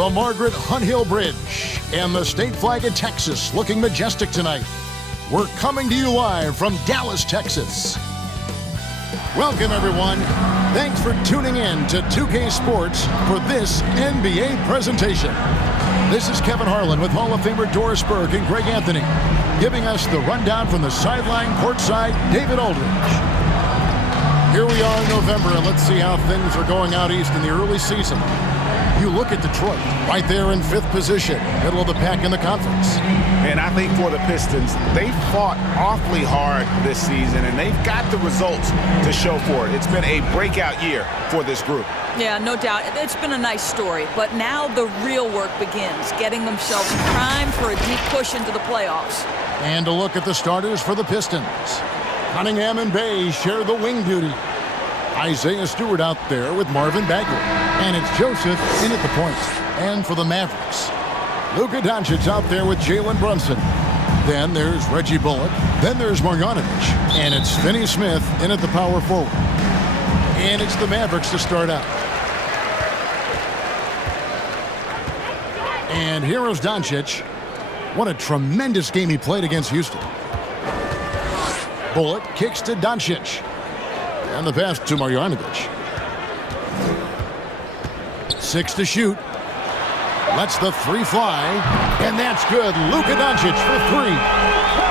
The Margaret Hunt Hill Bridge and the state flag of Texas looking majestic tonight. We're coming to you live from Dallas, Texas. Welcome, everyone. Thanks for tuning in to 2K Sports for this NBA presentation. This is Kevin Harlan with Hall of Famer Doris Burke and Greg Anthony, giving us the rundown from the sideline courtside, David Aldridge. Here we are in November, and let's see how things are going out east in the early season. You look at Detroit, right there in 5th position, middle of the pack in the conference. And I think for the Pistons, they fought awfully hard this season, and they've got the results to show for it. It's been a breakout year for this group. Yeah, no doubt. It's been a nice story, but now the real work begins, getting themselves primed for a deep push into the playoffs. And a look at the starters for the Pistons. Cunningham and Bay share the wing duty. Isaiah Stewart out there with Marvin Bagley. And it's Joseph in at the point. And for the Mavericks, Luka Doncic out there with Jalen Brunson. Then there's Reggie Bullock. Then there's Marjanovic. And it's Finney Smith in at the power forward. And it's the Mavericks to start out. And here is Doncic. What a tremendous game he played against Houston. Bullock kicks to Doncic. And the pass to Marjanovic. 6 to shoot. Lets the three fly. And that's good. Luka Doncic for 3.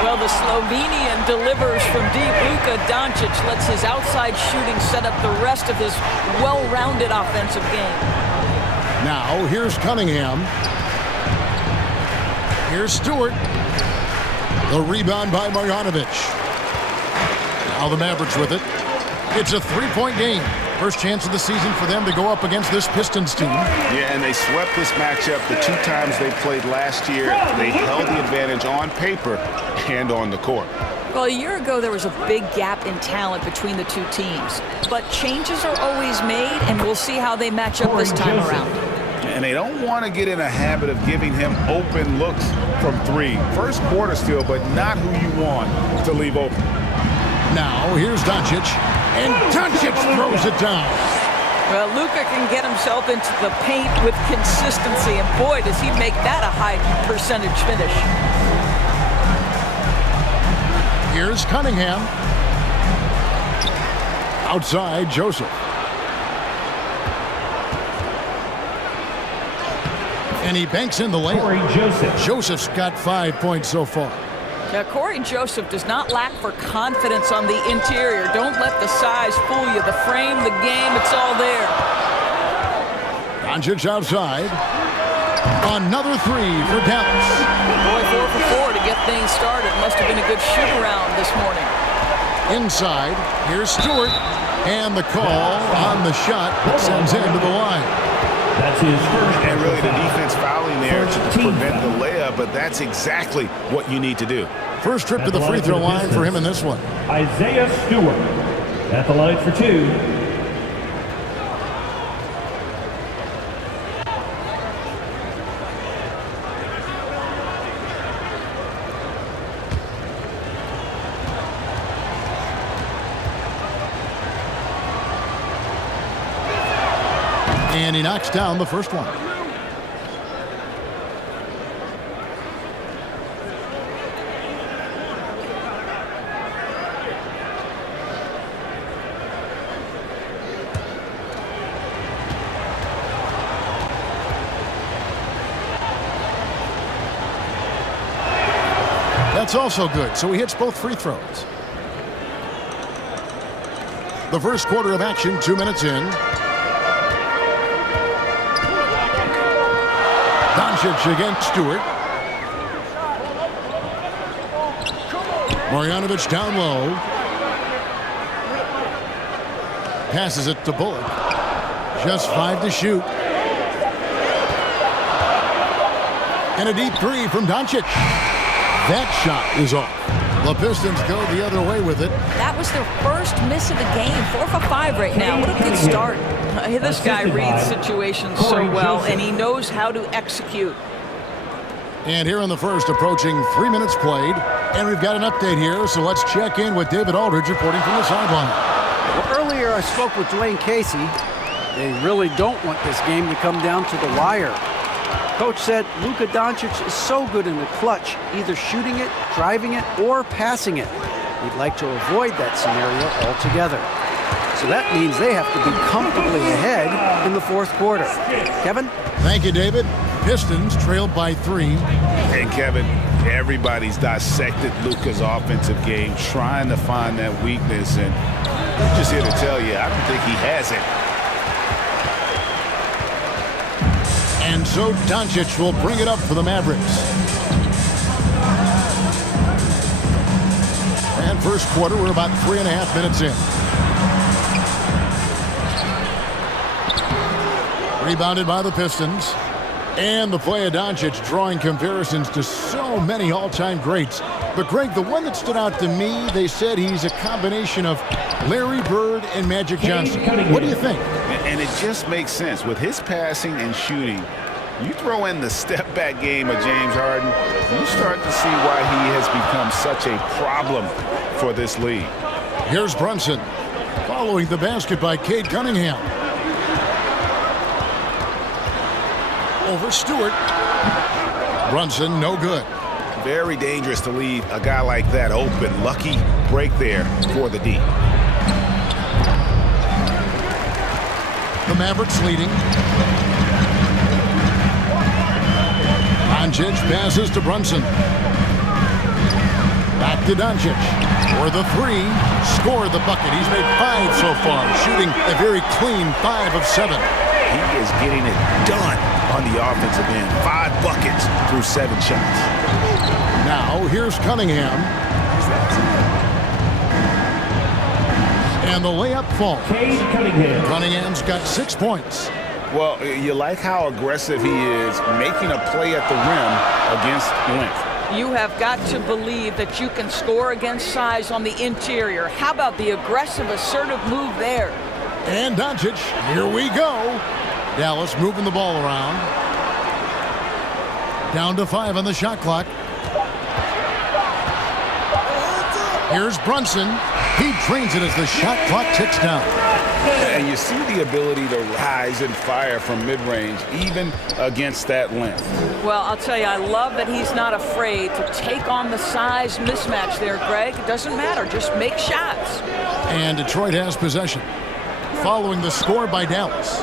Well, the Slovenian delivers from deep. Luka Doncic lets his outside shooting set up the rest of his well-rounded offensive game. Now, here's Cunningham. Here's Stewart. The rebound by Marjanovic. Now the Mavericks with it. It's a three-point game. First chance of the season for them to go up against this Pistons team. Yeah, and they swept this matchup the 2 times they played last year. They held the advantage on paper and on the court. Well, a year ago, there was a big gap in talent between the two teams. But changes are always made, and we'll see how they match up this time around. And they don't want to get in a habit of giving him open looks from 3. First quarter still, but not who you want to leave open. Now, here's Doncic. And Doncic throws it down. Well, Luka can get himself into the paint with consistency, and boy, does he make that a high percentage finish. Here's Cunningham. Outside, Joseph. And he banks in the layup. Joseph's got 5 points so far. Now, Corey Joseph does not lack for confidence on the interior. Don't let the size fool you. The frame, the game, it's all there. Doncic outside. Another 3 for Dallas. Boy, 4 for 4 to get things started. Must have been a good shoot-around this morning. Inside, here's Stewart. And the call on the shot sends him to the line. That's his first. And really the defense fouling there to prevent the layup, but that's exactly what you need to do. First trip to the free throw line for him in this one. Isaiah Stewart at the line for 2. And he knocks down the first one. That's also good, so he hits both free throws. The first quarter of action, 2 minutes in. Doncic against Stewart. Marjanovic down low. Passes it to Bullock. Just 5 to shoot. And a deep 3 from Doncic. That shot is off. The Pistons go the other way with it. That was their first miss of the game. 4 for 5 right now. What a good start. This guy reads situations so well, and he knows how to execute. And here in the first, approaching 3 minutes played. And we've got an update here, so let's check in with David Aldridge reporting from the sideline. Well, earlier I spoke with Dwayne Casey. They really don't want this game to come down to the wire. Coach said Luka Doncic is so good in the clutch, either shooting it, driving it, or passing it. He'd like to avoid that scenario altogether. So that means they have to be comfortably ahead in the fourth quarter. Kevin? Thank you, David. Pistons trailed by 3. And Kevin, everybody's dissected Luka's offensive game, trying to find that weakness, and I'm just here to tell you, I don't think he has it. And so Doncic will bring it up for the Mavericks. And first quarter, we're about 3.5 minutes in. Rebounded by the Pistons. And the play of Doncic drawing comparisons to so many all-time greats. But Greg, the one that stood out to me, they said he's a combination of Larry Bird and Magic Johnson. What do you think? And it just makes sense. With his passing and shooting, you throw in the step-back game of James Harden, you start to see why he has become such a problem for this league. Here's Brunson, following the basket by Cade Cunningham. Over Stewart. Brunson, no good. Very dangerous to leave a guy like that open. Lucky break there for the D. The Mavericks leading. Doncic passes to Brunson. Back to Doncic for the 3. Scored the bucket. He's made 5 so far, shooting a very clean 5 of 7. He is getting it done on the offensive end. 5 buckets through 7 shots. Now here's Cunningham. And the layup falls. Cunningham's got 6 points. Well, you like how aggressive he is, making a play at the rim against length. You have got to believe that you can score against size on the interior. How about the aggressive, assertive move there? And Doncic, here we go. Dallas moving the ball around. Down to 5 on the shot clock. Here's Brunson. He drains it as the shot clock ticks down. And you see the ability to rise and fire from mid-range, even against that length. Well, I'll tell you, I love that he's not afraid to take on the size mismatch there, Greg. It doesn't matter. Just make shots. And Detroit has possession. Following the score by Dallas.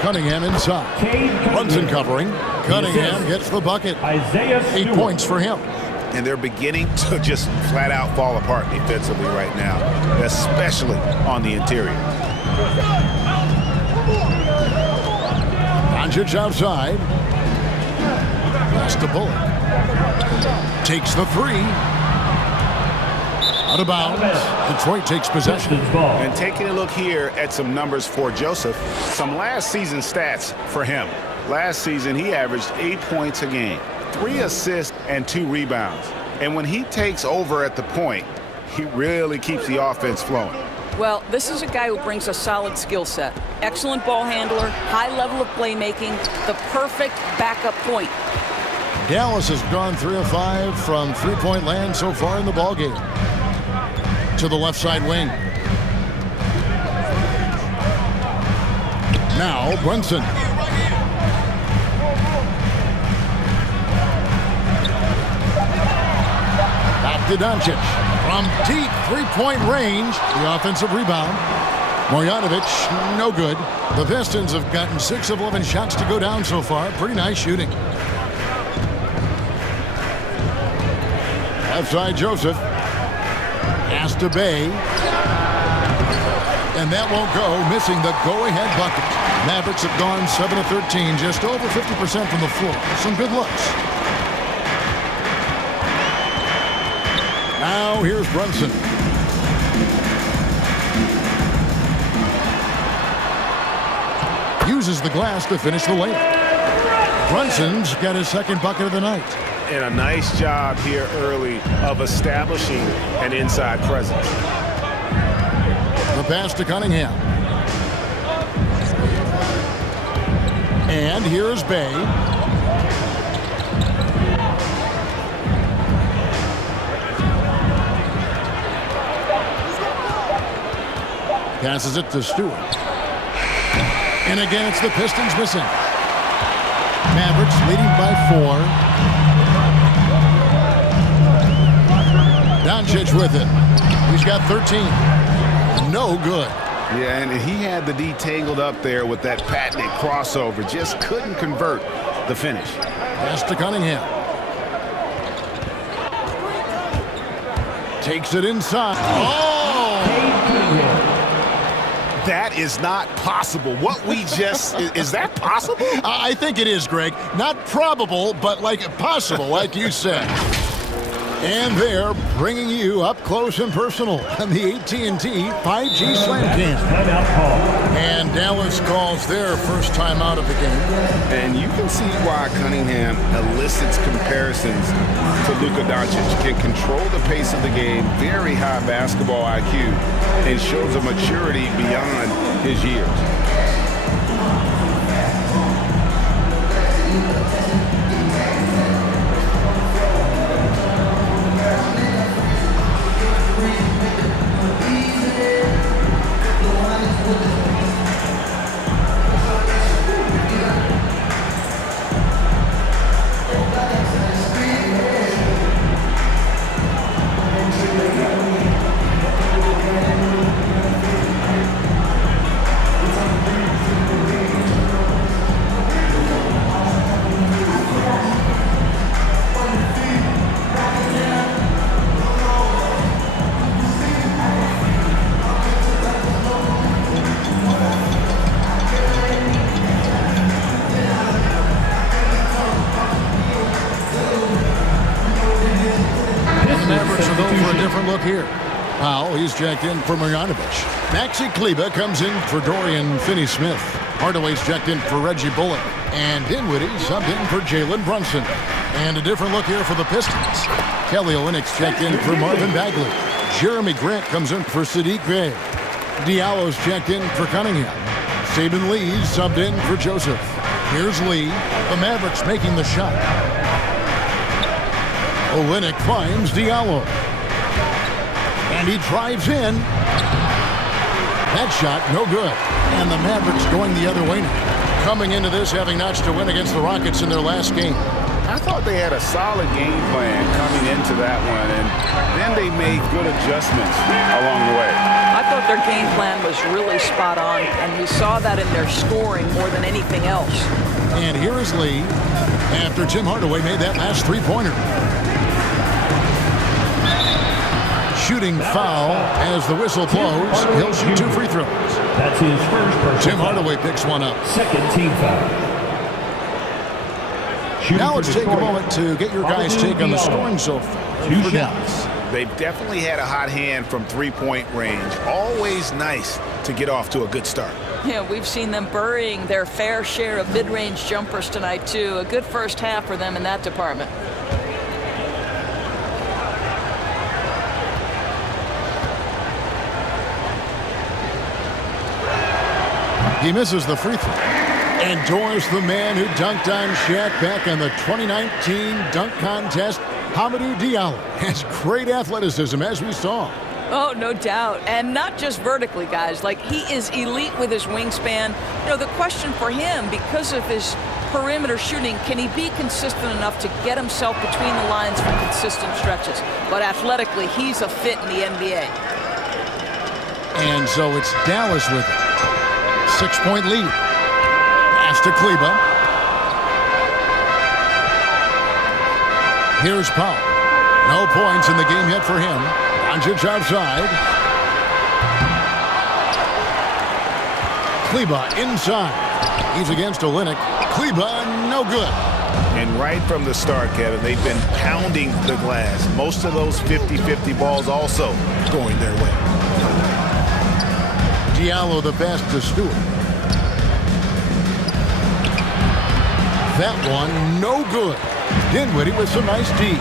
Cunningham inside. Brunson covering. Cunningham gets the bucket. 8 points for him. And they're beginning to just flat out fall apart defensively right now, especially on the interior. Doncic outside. Pass to Bullock. Takes the 3. Out of bounds. Detroit takes possession. And taking a look here at some numbers for Joseph, some last season stats for him. Last season, he averaged 8 points a game, 3 assists, and 2 rebounds. And when he takes over at the point, he really keeps the offense flowing. Well, this is a guy who brings a solid skill set. Excellent ball handler, high level of playmaking, the perfect backup point. Dallas has gone 3 of 5 from three-point land so far in the ballgame. To the left side wing. Now Brunson. Back to Doncic. From deep three-point range, the offensive rebound. Marjanovic, no good. The Pistons have gotten 6 of 11 shots to go down so far. Pretty nice shooting. Outside Joseph. Pass to Bay. And that won't go, missing the go-ahead bucket. Mavericks have gone 7 of 13, just over 50% from the floor. Some good looks. Now here's Brunson. Uses the glass to finish the layup. Brunson's got his 2nd bucket of the night. And a nice job here early of establishing an inside presence. The pass to Cunningham. And here's Bay. Passes it to Stewart. And again, it's the Pistons missing. Mavericks leading by 4. Doncic with it. He's got 13. No good. Yeah, and he had the D tangled up there with that patented crossover. Just couldn't convert the finish. Pass to Cunningham. Takes it inside. Oh! That is not possible. What we just... is that possible? I think it is, Greg. Not probable, but like possible, like you said. And they're bringing you up close and personal on the AT&T 5G Slam Cam. Timeout call. And Dallas calls their first time out of the game. And you can see why Cunningham elicits comparisons to Luka Doncic. Can control the pace of the game, very high basketball IQ, and shows a maturity beyond his years. Here. Powell, he's checked in for Marjanovic. Maxi Kleber comes in for Dorian Finney-Smith. Hardaway's checked in for Reggie Bullock. And Dinwiddie subbed in for Jalen Brunson. And a different look here for the Pistons. Kelly Olynyk's checked in for Marvin Bagley. Jeremy Grant comes in for Sadiq Bey. Diallo's checked in for Cunningham. Saban Lee's subbed in for Joseph. Here's Lee. The Mavericks making the shot. Olynyk finds Diallo. And he drives in. That shot, no good. And the Mavericks going the other way now. Coming into this, having notched a win against the Rockets in their last game. I thought they had a solid game plan coming into that one, and then they made good adjustments along the way. I thought their game plan was really spot on, and we saw that in their scoring more than anything else. And here is Lee after Tim Hardaway made that last three-pointer. Shooting foul as the whistle blows. He'll shoot 2 free throws. That's his first personal Tim Hardaway picks one up. Second team foul. Now let's take a moment to get your guys' take on the scoring so far. 2 shots. They've definitely had a hot hand from three-point range. Always nice to get off to a good start. Yeah, we've seen them burying their fair share of mid-range jumpers tonight, too. A good first half for them in that department. He misses the free throw. Endorse the man who dunked on Shaq back in the 2019 dunk contest. Hamidou Diallo has great athleticism, as we saw. Oh, no doubt. And not just vertically, guys. Like, he is elite with his wingspan. You know, the question for him, because of his perimeter shooting, can he be consistent enough to get himself between the lines for consistent stretches? But athletically, he's a fit in the NBA. And so it's Dallas with it. 6-point lead. Pass to Kleber. Here's Powell. No points in the game yet for him. Doncic outside. Kleber inside. He's against Olynyk. Kleber, no good. And right from the start, Kevin, they've been pounding the glass. Most of those 50-50 balls also going their way. Diallo the pass to Stewart. That one, no good. Dinwiddie with some nice D.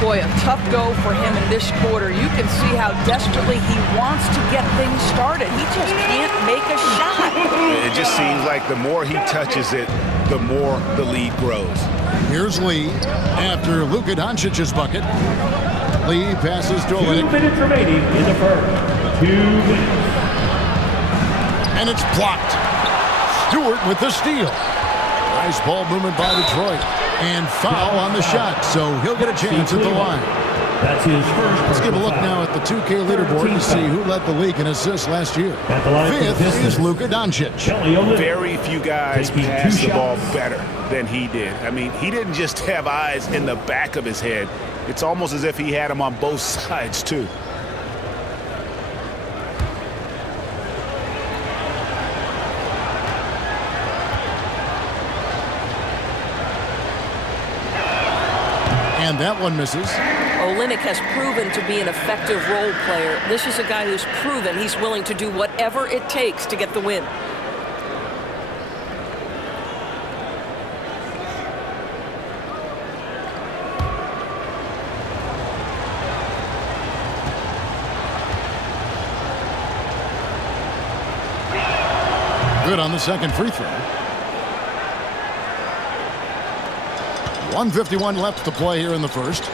Boy, a tough go for him in this quarter. You can see how desperately he wants to get things started. He just can't make a shot. It just seems like the more he touches it, the more the lead grows. Here's Lee after Luka Doncic's bucket. Lee passes to Olynyk. 2 minutes remaining in the first. 2 minutes. And it's blocked. Stewart with the steal. Nice ball movement by Detroit. And foul on the shot, so he'll get a chance at the line. That's his first. Let's give a look now at the 2K leaderboard to see who led the league in assists last year. Fifth is Luka Doncic. Very few guys pass the ball better than he did. I mean, he didn't just have eyes in the back of his head. It's almost as if he had them on both sides, too. And that one misses. Olynyk has proven to be an effective role player. This is a guy who's proven he's willing to do whatever it takes to get the win. Good on the second free throw. 1:51 left to play here in the first.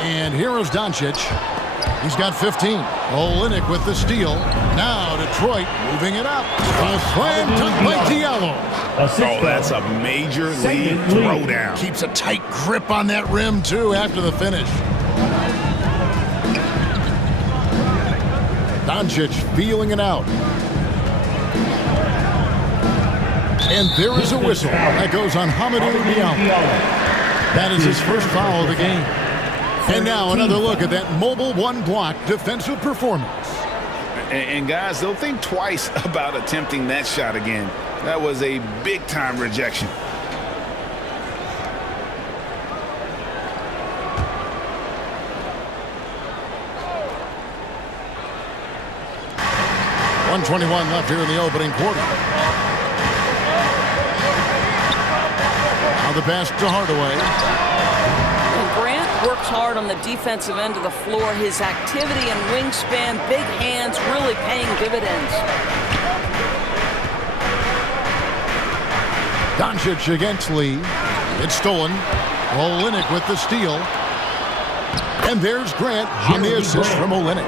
And here is Doncic. He's got 15. Olynyk with the steal. Now Detroit moving it up. A slam dunk by Diallo. Oh, that's a major league throwdown. Keeps a tight grip on that rim, too, after the finish. Doncic feeling it out. And there is a whistle. That goes on Hamidou Diallo. That is his first foul of the game. And now another look at that mobile one-block defensive performance. And guys, they'll think twice about attempting that shot again. That was a big-time rejection. .121 left here in the opening quarter. Now the pass to Hardaway. And Grant works hard on the defensive end of the floor. His activity and wingspan, big hands, really paying dividends. Doncic against Lee. It's stolen. Olynyk with the steal. And there's Grant on the assist from Olynyk.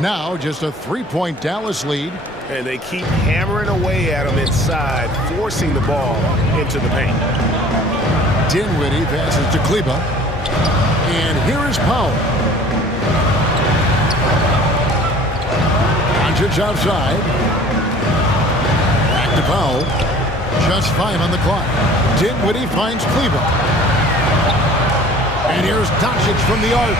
Now just a three-point Dallas lead. And they keep hammering away at him inside, forcing the ball into the paint. Dinwiddie passes to Kleba. And here is Powell. Doncic outside. Back to Powell. Just 5 on the clock. Dinwiddie finds Kleba. And here's Doncic from the arc.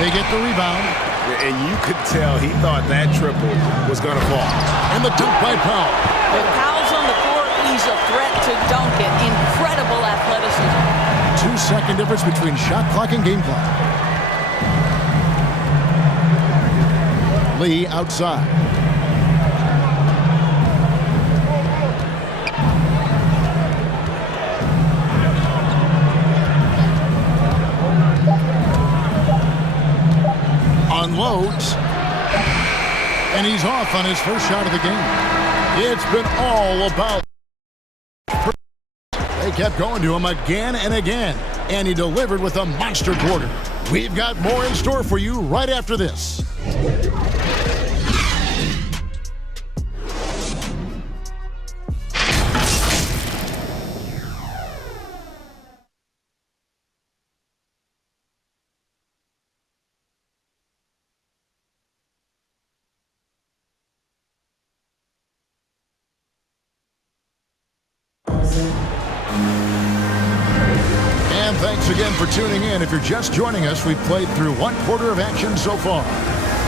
They get the rebound. And you could tell he thought that triple was going to fall. And the dunk by Powell. When Powell's on the court, he's a threat to dunk it. Incredible athleticism. 2-second difference between shot clock and game clock. Lee outside. Unloads. And he's off on his first shot of the game. It's been all about. They kept going to him again and again. And he delivered with a monster quarter. We've got more in store for you right after this. And thanks again for tuning in. If you're just joining us, we've played through one quarter of action so far.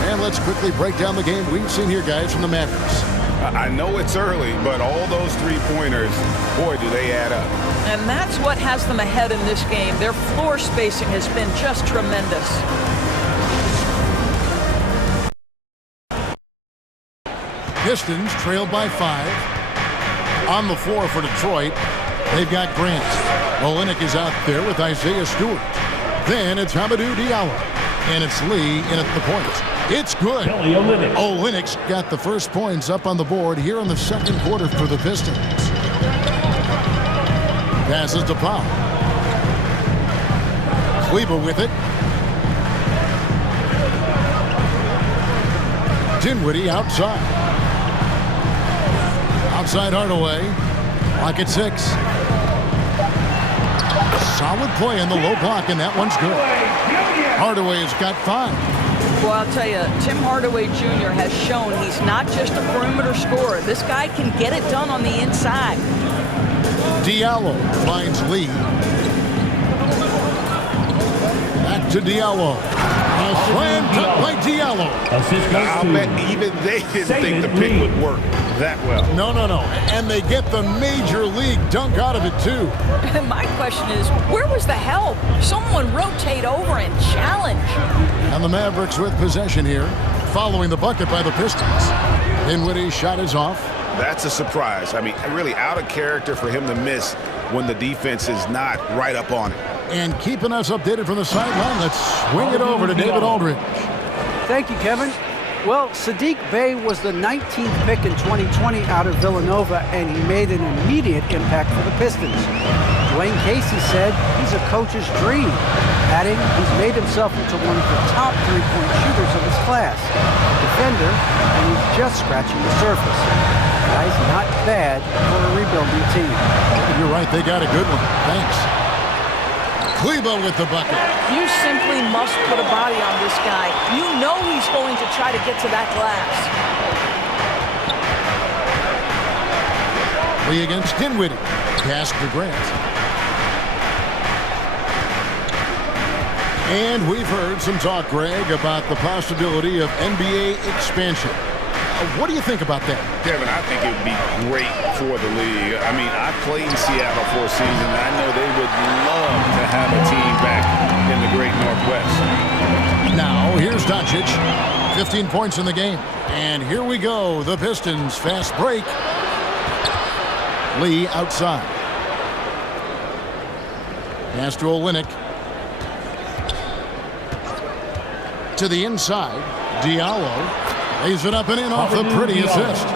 And let's quickly break down the game we've seen here, guys, from the Mavericks. I know it's early, but all those three-pointers, boy, do they add up. And that's what has them ahead in this game. Their floor spacing has been just tremendous. Pistons trailed by 5. On the floor for Detroit, they've got Grant. Olynyk is out there with Isaiah Stewart. Then it's Hamidou Diallo. And it's Lee in at the point. It's good. Olynyk's got the first points up on the board here in the second quarter for the Pistons. Passes to Powell. Kleba with it. Dinwiddie outside. outside Hardaway. Clock at 6. Solid play in the low block, and that one's good. Hardaway's got 5. Well, I'll tell you, Tim Hardaway Jr. has shown he's not just a perimeter scorer. This guy can get it done on the inside. Diallo finds Lee. Back to Diallo. A slam dunk by Diallo. I'll bet even they didn't think the pick would work that well. No. And they get the major league dunk out of it, too. My question is, where was the help? Someone rotate over and challenge. And the Mavericks with possession here, following the bucket by the Pistons. Dinwiddie's shot is off. That's a surprise. I mean, really out of character for him to miss when the defense is not right up on it. And keeping us updated from the sideline, let's swing it over to David Aldridge. Thank you, Kevin. Well, Saddiq Bey was the 19th pick in 2020 out of Villanova, and he made an immediate impact for the Pistons. Dwayne Casey said he's a coach's dream, adding he's made himself into one of the top three-point shooters of his class, defender, and he's just scratching the surface. Guy's not bad for a rebuilding team. You're right, they got a good one. Thanks. Kleber with the bucket. You simply must put a body on this guy. You know he's going to try to get to that glass. Lee against Dinwiddie. Pass to Grant. And we've heard some talk, Greg, about the possibility of NBA expansion. What do you think about that? Kevin, I think it would be great for the league. I mean, I played in Seattle for a season, and I know they would love to have a team back in the great Northwest. Now, here's Doncic. 15 points in the game. And here we go. The Pistons fast break. Lee outside. Pass to Olynyk. To the inside. Diallo. Lays it up and in off the pretty assist.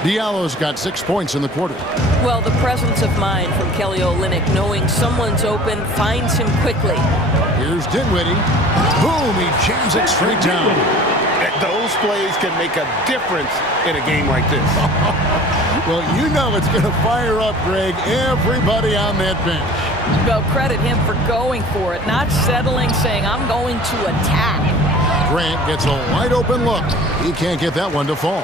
Diallo's got 6 points in the quarter. Well, the presence of mind from Kelly Olynyk, knowing someone's open, finds him quickly. Here's Dinwiddie. Boom, he jams it straight down. Those plays can make a difference in a game like this. Well, you know it's going to fire up, Greg, everybody on that bench. Well, credit him for going for it, not settling, saying, I'm going to attack. Grant gets a wide open look. He can't get that one to fall.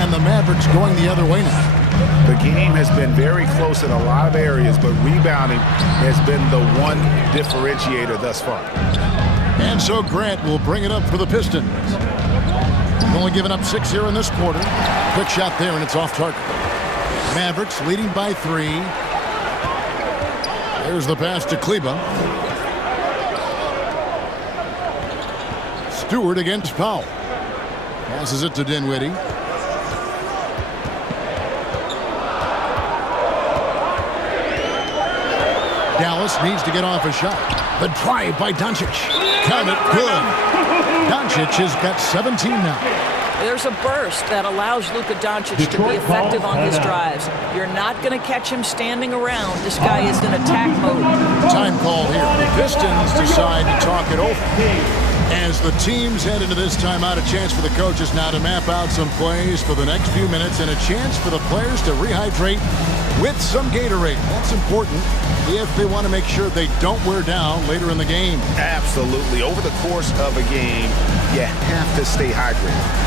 And the Mavericks going the other way now. The game has been very close in a lot of areas, but rebounding has been the one differentiator thus far. And so Grant will bring it up for the Pistons. Only given up 6 here in this quarter. Quick shot there, and it's off target. Mavericks leading by 3. There's the pass to Kleber. Stewart against Powell. Passes it to Dinwiddie. Dallas needs to get off a shot. The drive by Doncic. Count it. Good. Doncic has got 17 now. There's a burst that allows Luka Doncic to be effective on his drives. You're not going to catch him standing around. This guy is in attack mode. Time called here. The Pistons decide to talk it over. As the teams head into this timeout, a chance for the coaches now to map out some plays for the next few minutes and a chance for the players to rehydrate with some Gatorade. That's important if they want to make sure they don't wear down later in the game. Absolutely. Over the course of a game, you have to stay hydrated.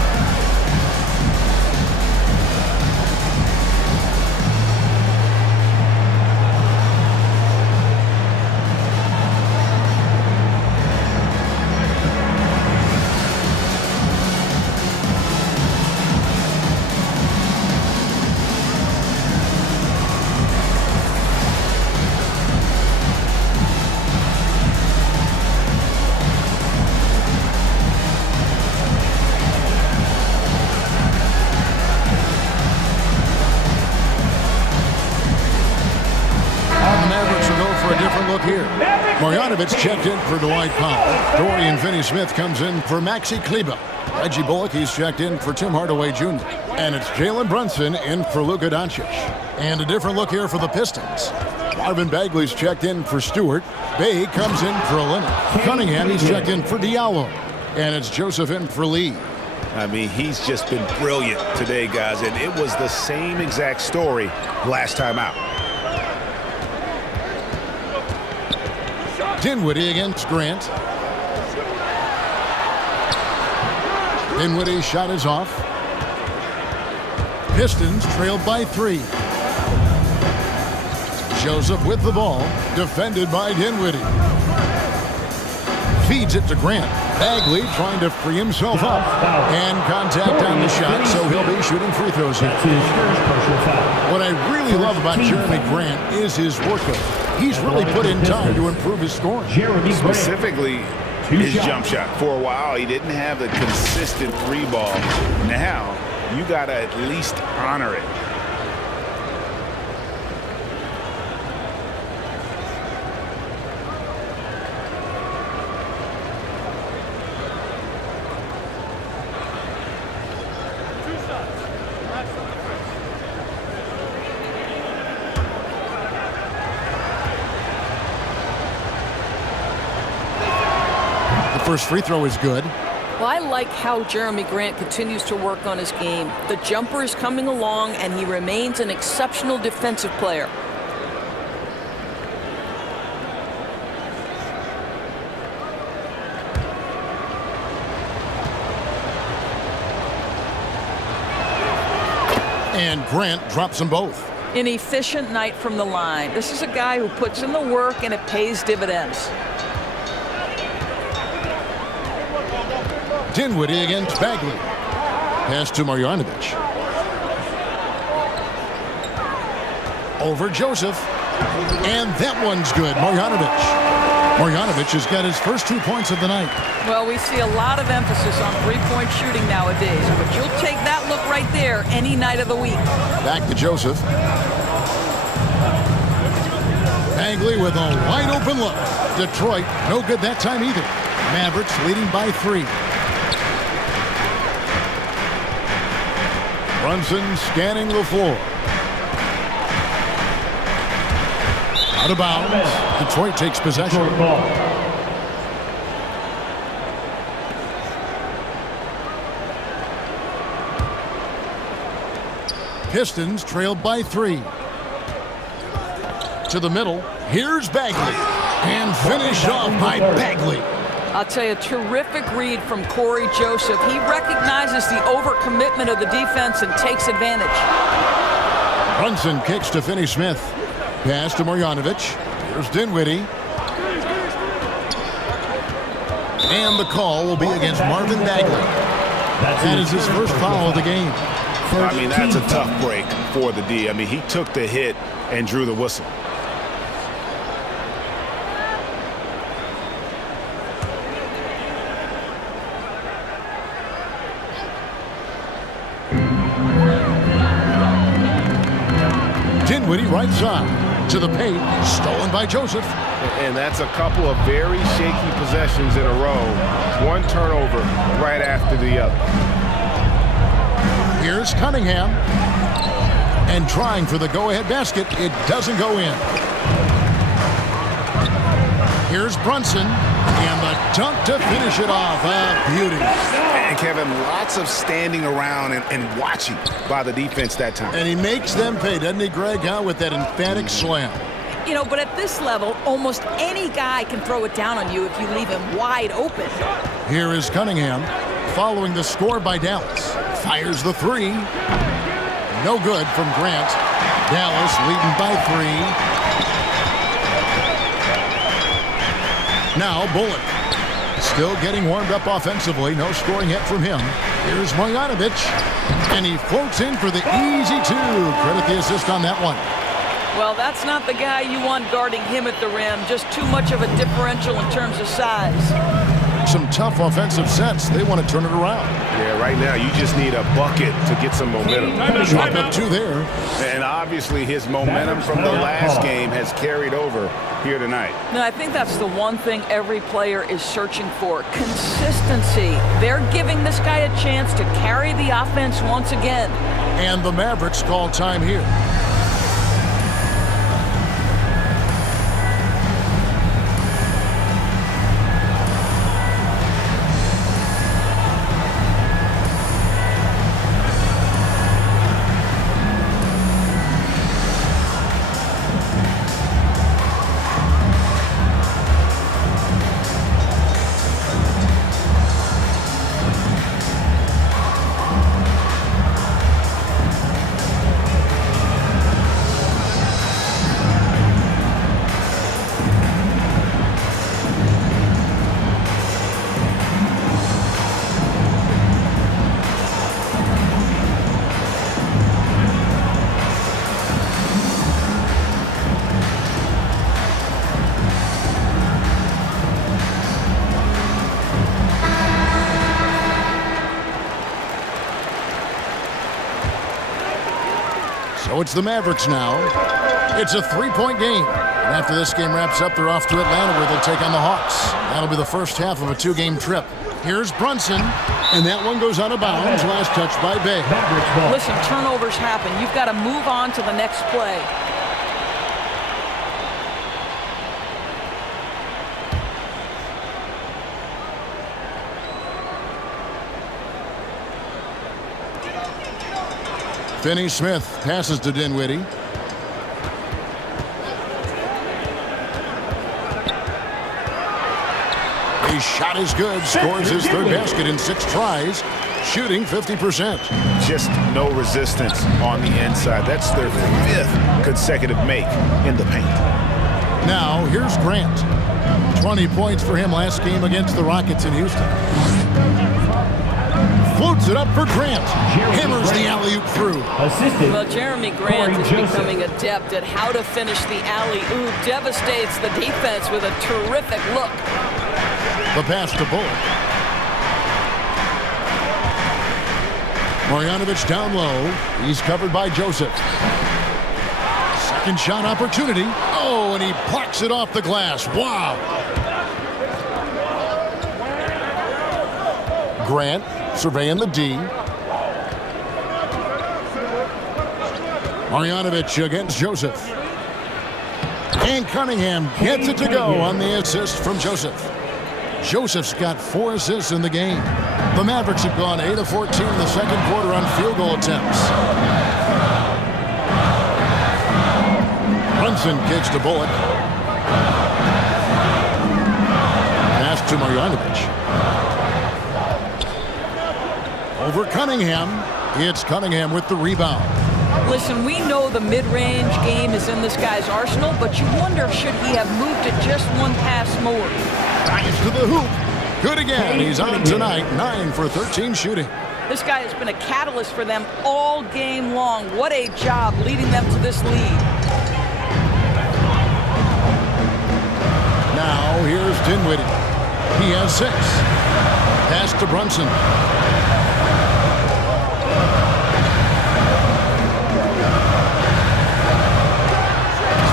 It's checked in for Dwight Powell. Dorian Finney-Smith comes in for Maxi Kleber. Reggie Bullock, he's checked in for Tim Hardaway Jr. And it's Jalen Brunson in for Luka Doncic. And a different look here for the Pistons. Marvin Bagley's checked in for Stewart. Bey comes in for Olynyk. Cunningham, he's checked in for Diallo. And it's Joseph in for Lee. I mean, he's just been brilliant today, guys, and it was the same exact story last time out. Dinwiddie against Grant. Dinwiddie's shot is off. Pistons trailed by 3. Joseph with the ball, defended by Dinwiddie. Feeds it to Grant. Bagley trying to free himself up. And contact on the shot, so he'll be shooting free throws here. What I really love about Jeremy Grant is his work ethic. He's really put in time to improve his scoring. Specifically, his jump shot. For a while, he didn't have the consistent 3-ball. Now, you got to at least honor it. First free throw is good. Well, I like how Jeremy Grant continues to work on his game. The jumper is coming along, and he remains an exceptional defensive player. And Grant drops them both. An efficient night from the line. This is a guy who puts in the work, and it pays dividends. Dinwiddie against Bagley. Pass to Marjanovic. Over Joseph. And that one's good. Marjanovic. Marjanovic has got his first 2 points of the night. Well, we see a lot of emphasis on three-point shooting nowadays, but you'll take that look right there any night of the week. Back to Joseph. Bagley with a wide-open look. Detroit, no good that time either. Mavericks leading by 3. Brunson scanning the floor. Out of bounds. Detroit takes possession. Pistons trailed by 3. To the middle. Here's Bagley. And finished off by Bagley. I'll tell you, terrific read from Corey Joseph. He recognizes the overcommitment of the defense and takes advantage. Brunson kicks to Finney-Smith. Pass to Marjanovic. Here's Dinwiddie. And the call will be against Marvin Bagley. That is his first foul of the game. I mean, that's a tough break for the D. I mean, he took the hit and drew the whistle. Dinwiddie right side to the paint, stolen by Joseph. And that's a couple of very shaky possessions in a row. One turnover right after the other. Here's Cunningham. And trying for the go-ahead basket. It doesn't go in. Here's Brunson. And the dunk to finish it off. A beauty. And Kevin, lots of standing around and watching by the defense that time. And he makes them pay, doesn't he, Greg, with that emphatic slam. You know, but at this level, almost any guy can throw it down on you if you leave him wide open. Here is Cunningham following the score by Dallas. Fires the 3. No good from Grant. Dallas leading by 3. Now Bullock. Still getting warmed up offensively. No scoring yet from him. Here's Marjanovic. And he floats in for the easy 2. Credit the assist on that one. Well, that's not the guy you want guarding him at the rim. Just too much of a differential in terms of size. Some tough offensive sets. They want to turn it around. Yeah, right now you just need a bucket to get some momentum. Drop up 2 there. And obviously his momentum from the last game has carried over here tonight. No, I think that's the one thing every player is searching for. Consistency. They're giving this guy a chance to carry the offense once again. And the Mavericks call time here. So it's the Mavericks now. It's a 3-point game. And after this game wraps up, they're off to Atlanta where they'll take on the Hawks. That'll be the first half of a 2-game trip. Here's Brunson, and that one goes out of bounds. Last touch by Bay. Listen, turnovers happen. You've got to move on to the next play. Finney Smith passes to Dinwiddie. His shot is good. Scores his third basket in 6 tries. Shooting 50%. Just no resistance on the inside. That's their 5th consecutive make in the paint. Now, here's Grant. 20 points for him last game against the Rockets in Houston. Floats it up for Grant. Hammers the alley-oop through. Well, Jeremy Grant is becoming adept at how to finish the alley-oop. Devastates the defense with a terrific look. The pass to Bullock. Marjanovic down low. He's covered by Joseph. Second shot opportunity. Oh, and he plucks it off the glass. Wow. Grant surveying the D. Marjanovic against Joseph. And Cunningham gets it to go on the assist from Joseph. Joseph's got 4 assists in the game. The Mavericks have gone 8 of 14 in the second quarter on field goal attempts. Brunson kicks to Bullock. Pass to Marjanovic. Over Cunningham. It's Cunningham with the rebound. Listen, we know the mid-range game is in this guy's arsenal, but you wonder, should he have moved it just one pass more? Drives to the hoop. Good again. He's on tonight. 9 for 13 shooting. This guy has been a catalyst for them all game long. What a job leading them to this lead. Now here's Dinwiddie. He has 6. Pass to Brunson.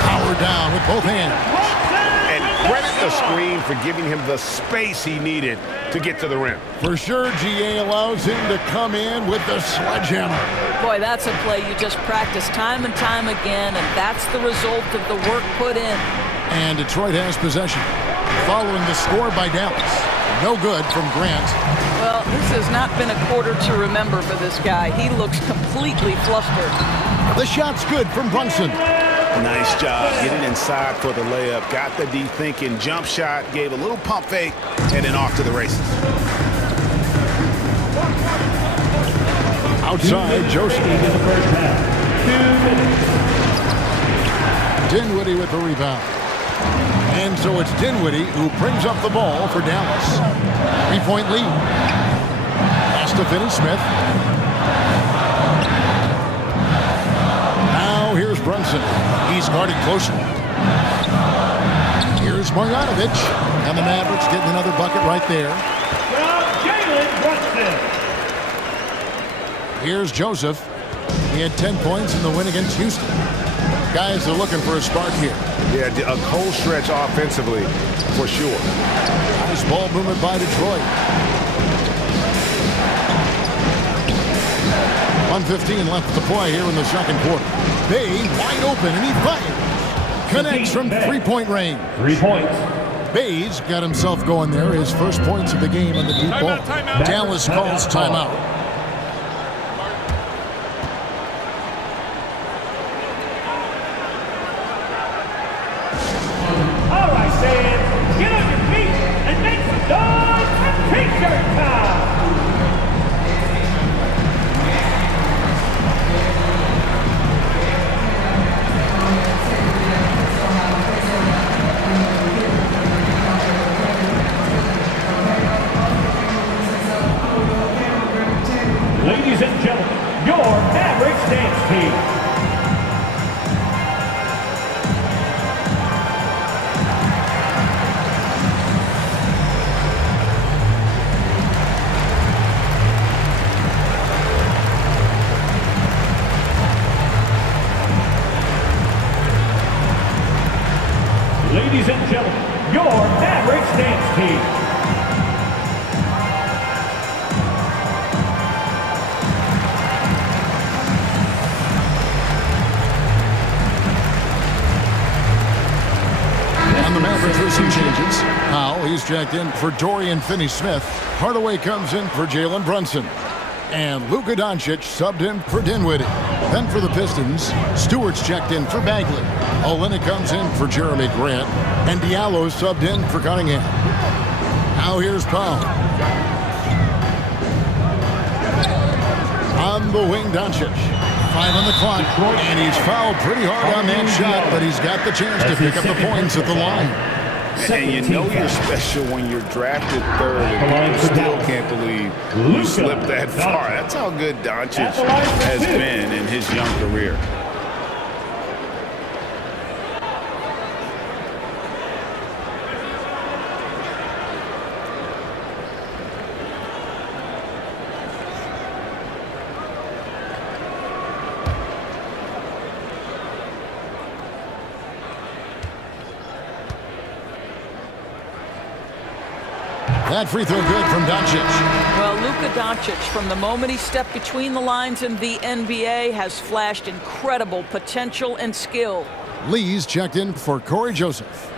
Power down with both hands. Credit the screen for giving him the space he needed to get to the rim. For sure, GA allows him to come in with the sledgehammer. Boy, that's a play you just practice time and time again, and that's the result of the work put in. And Detroit has possession. Following the score by Dallas. No good from Grant. Well, this has not been a quarter to remember for this guy. He looks completely flustered. The shot's good from Brunson. Nice job getting inside for the layup. Got the D thinking. Jump shot. Gave a little pump fake. And then off to the races. Outside, Joseph. In the first half. 2 minutes. Dinwiddie with the rebound. And so it's Dinwiddie who brings up the ball for Dallas. 3-point lead. Pass to Finney Smith. Now here's Brunson. He's guarded closely. Here's Marjanovic. And the Mavericks getting another bucket right there. Here's Joseph. He had 10 points in the win against Houston. Guys are looking for a spark here. Yeah, a cold stretch offensively, for sure. Nice ball movement by Detroit. 1:15 left to play here in the second quarter. Bay wide open, and he fires. Connects from 3-point range. 3 points. Bay's got himself going there. His first points of the game on the deep ball. Dallas calls timeout. All right, fans, get on your feet and make some noise for T-shirt time. Ladies and gentlemen, your Mavericks dance team. ladies and gentlemen, your Mavericks dance team. And the Mavericks with some changes. Powell, he's checked in for Dorian Finney-Smith. Hardaway comes in for Jalen Brunson. And Luka Doncic subbed in for Dinwiddie. Then for the Pistons, Stewart's checked in for Bagley. Olynyk comes in for Jeremy Grant. And Diallo subbed in for Cunningham. Now here's Powell. On the wing, Doncic. 5 on the clock. And he's fouled pretty hard on that shot, but he's got the chance to pick up the points at the line. And you know you're special when you're drafted third and people still can't believe you slipped that far. That's how good Doncic has been in his young career. That free throw good from Doncic. Well, Luka Doncic, from the moment he stepped between the lines in the NBA, has flashed incredible potential and skill. Lee's checked in for Corey Joseph.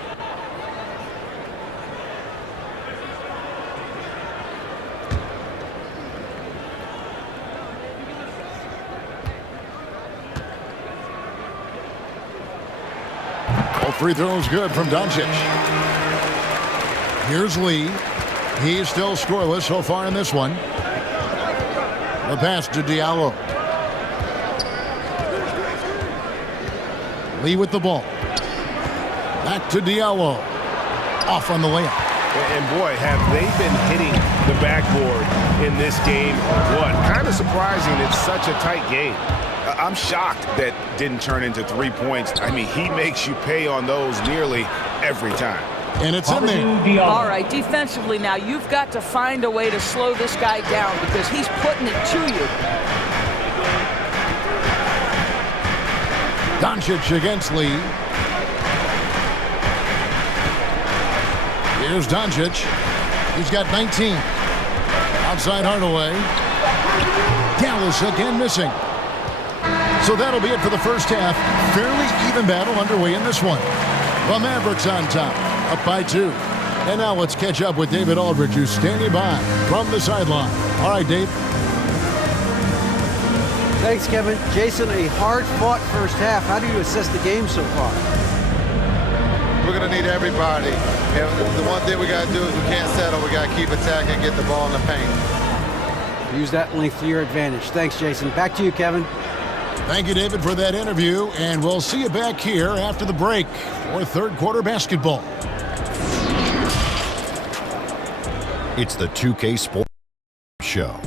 All free throws good from Doncic. Here's Lee. He's still scoreless so far in this one. The pass to Diallo. Lee with the ball. Back to Diallo. Off on the layup. And boy, have they been hitting the backboard in this game. What? Kind of surprising it's such a tight game. I'm shocked that didn't turn into 3 points. I mean, he makes you pay on those nearly every time. And it's in there. All right, defensively now, you've got to find a way to slow this guy down because he's putting it to you. Doncic against Lee. Here's Doncic. He's got 19. Outside Hardaway. Dallas again missing. So that'll be it for the first half. Fairly even battle underway in this one. The Mavericks on top, up by 2. And now let's catch up with David Aldridge, who's standing by from the sideline. All right, Dave. Thanks, Kevin. Jason, a hard-fought first half. How do you assess the game so far? We're going to need everybody. And the one thing we got to do is we can't settle. We got to keep attacking and get the ball in the paint. Use that length to your advantage. Thanks, Jason. Back to you, Kevin. Thank you, David, for that interview. And we'll see you back here after the break for third quarter basketball. It's the 2K Sports Show.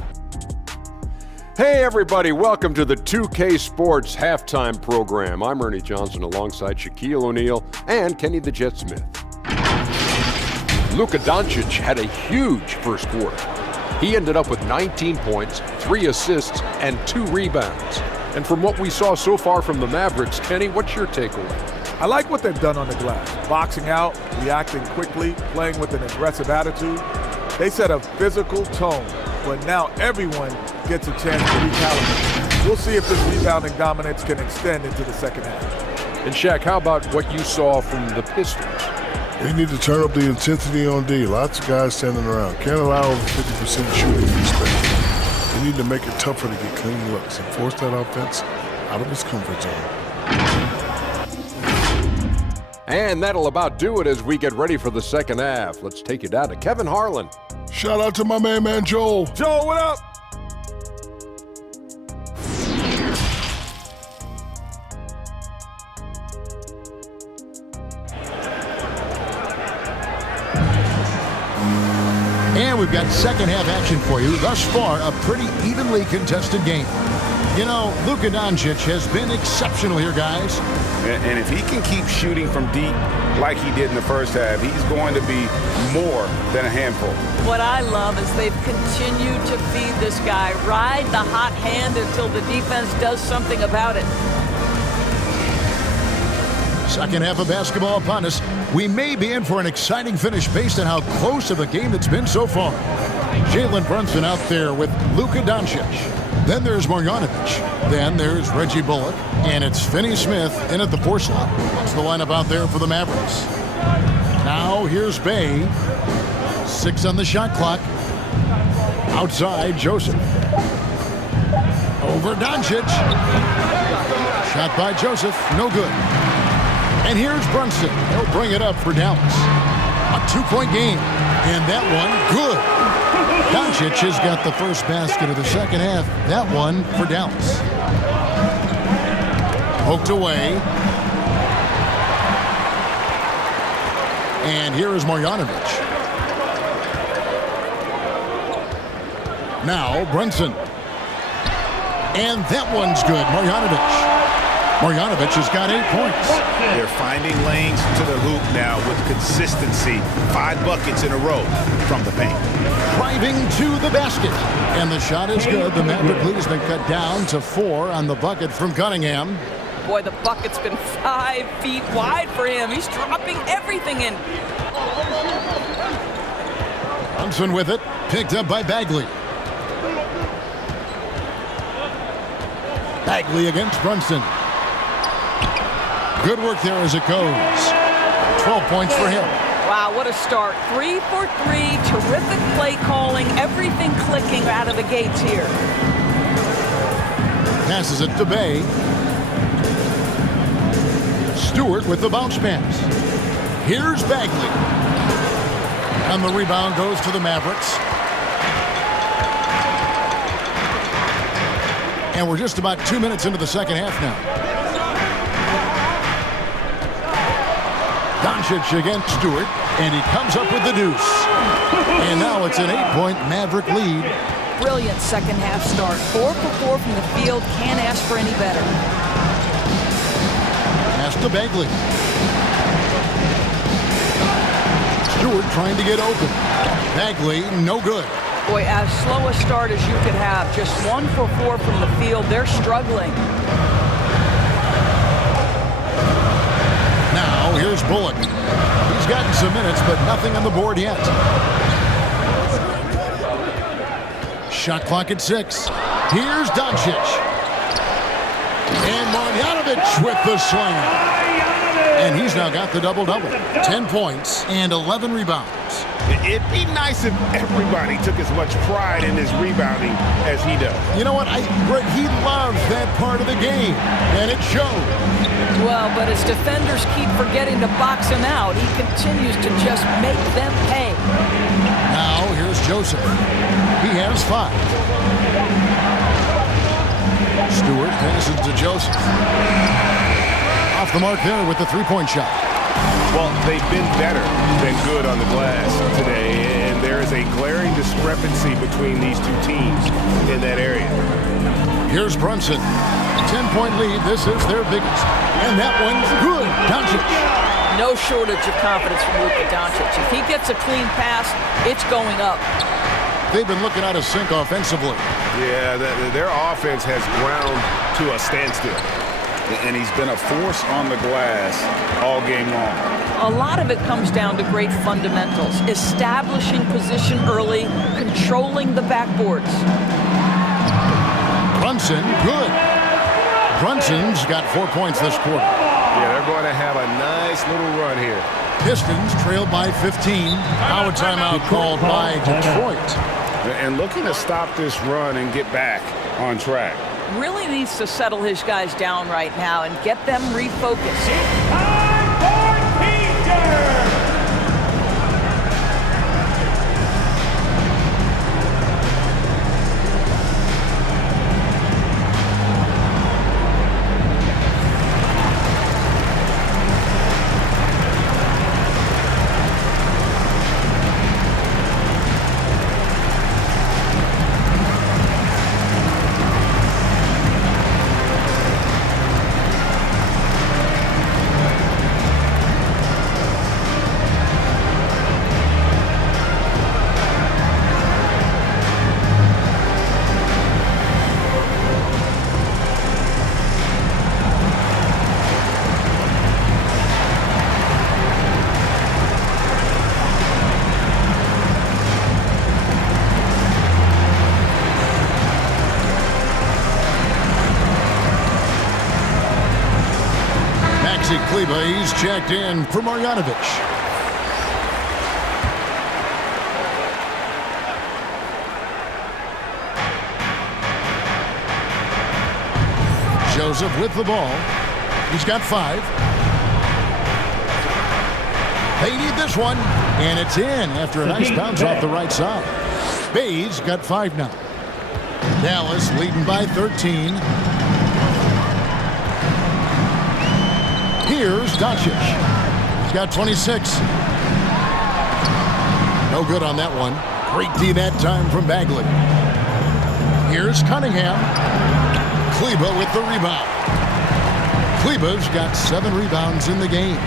Hey everybody, welcome to the 2K Sports halftime program. I'm Ernie Johnson alongside Shaquille O'Neal and Kenny the Jet Smith. Luka Doncic had a huge first quarter. He ended up with 19 points, 3 assists, and 2 rebounds. And from what we saw so far from the Mavericks, Kenny, what's your takeaway? I like what they've done on the glass. Boxing out, reacting quickly, playing with an aggressive attitude. They set a physical tone, but now everyone gets a chance to recalibrate. We'll see if this rebounding dominance can extend into the second half. And Shaq, how about what you saw from the Pistons? They need to turn up the intensity on D. Lots of guys standing around. Can't allow over 50% shooting in this space. They need to make it tougher to get clean looks and force that offense out of its comfort zone. And that'll about do it as we get ready for the second half. Let's take you down to Kevin Harlan. Shout out to my man Joel. Joel, what up? And we've got second half action for you. Thus far, a pretty evenly contested game. You know, Luka Doncic has been exceptional here, guys. And if he can keep shooting from deep like he did in the first half, he's going to be more than a handful. What I love is they've continued to feed this guy. Ride the hot hand until the defense does something about it. second half of basketball upon us. We may be in for an exciting finish based on how close of a game it's been so far. Jalen Brunson out there with Luka Doncic. Then there's Marjanovic. Then there's Reggie Bullock. And it's Finney Smith in at the 4 slot. That's the lineup out there for the Mavericks. Now here's Bay. 6 on the shot clock. Outside, Joseph. Over Doncic. Shot by Joseph. No good. And here's Brunson. He'll bring it up for Dallas. A 2-point game. And that one, good. Doncic has got the first basket of the second half. That one for Dallas. Poked away. And here is Marjanovic. Now Brunson. And that one's good. Marjanovic has got 8 points. They're finding lanes to the hoop now with consistency. 5 buckets in a row from the paint. Driving to the basket. And the shot is good. The Maverick lead has been cut down to 4 on the bucket from Cunningham. Boy, the bucket's been 5 feet wide for him. He's dropping everything in. Brunson with it. Picked up by Bagley. Bagley against Brunson. Good work there as it goes. 12 points for him. Wow, what a start. 3 for 3. Terrific play calling. Everything clicking out of the gates here. Passes it to Bay. Stewart with the bounce pass. Here's Bagley. And the rebound goes to the Mavericks. And we're just about 2 minutes into the second half now. Doncic against Stewart, and he comes up with the deuce. And now it's an 8-point Maverick lead. Brilliant second half start. 4 for 4 from the field. Can't ask for any better. Pass to Bagley. Stewart trying to get open. Bagley, no good. Boy, as slow a start as you could have. Just 1 for 4 from the field. They're struggling. Now, here's Bullock. He's gotten some minutes, but nothing on the board yet. Shot clock at 6. Here's Doncic. And Marjanovic with the slam. And he's now got the double-double. 10 points and 11 rebounds. It'd be nice if everybody took as much pride in his rebounding as he does. You know what? He loves that part of the game, and it shows. Well, but his defenders keep forgetting to box him out. He continues to just make them pay. Now, here's Joseph. He has 5. Stewart passes to Joseph. Off the mark there with the 3-point shot. Well, they've been better than good on the glass today, and there is a glaring discrepancy between these two teams in that area. Here's Brunson. 10-point lead. This is their biggest. And that one's good. Doncic. No shortage of confidence from Luka Doncic. If he gets a clean pass, it's going up. They've been looking out of sync offensively. Yeah, their offense has ground to a standstill. And he's been a force on the glass all game long. A lot of it comes down to great fundamentals. Establishing position early, controlling the backboards. Brunson, good. Brunson's got 4 points this quarter. Yeah, they're going to have a nice little run here. Pistons trailed by 15. Now a timeout called by Detroit. And looking to stop this run and get back on track. Really needs to settle his guys down right now and get them refocused. Time for teacher! Maxi Kleber, he's checked in for Marjanovic. Joseph with the ball. He's got 5. They need this one, and it's in after a nice bounce off the right side. Bay's got 5 now. Dallas leading by 13. Here's Doncic. He's got 26. No good on that one. Great D that time from Bagley. Here's Cunningham. Kleber with the rebound. Kleber's got 7 rebounds in the game.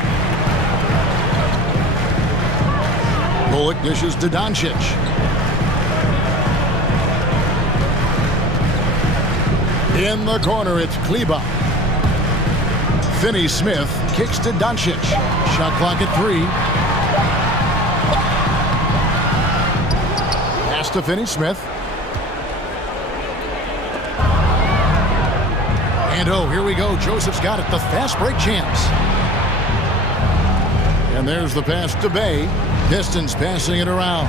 Bullock dishes to Doncic. In the corner, it's Kleber. Finney-Smith kicks to Doncic. Shot clock at 3. Pass to Finney-Smith. And oh, here we go. Joseph's got it. The fast break chance. And there's the pass to Bay. Pistons passing it around.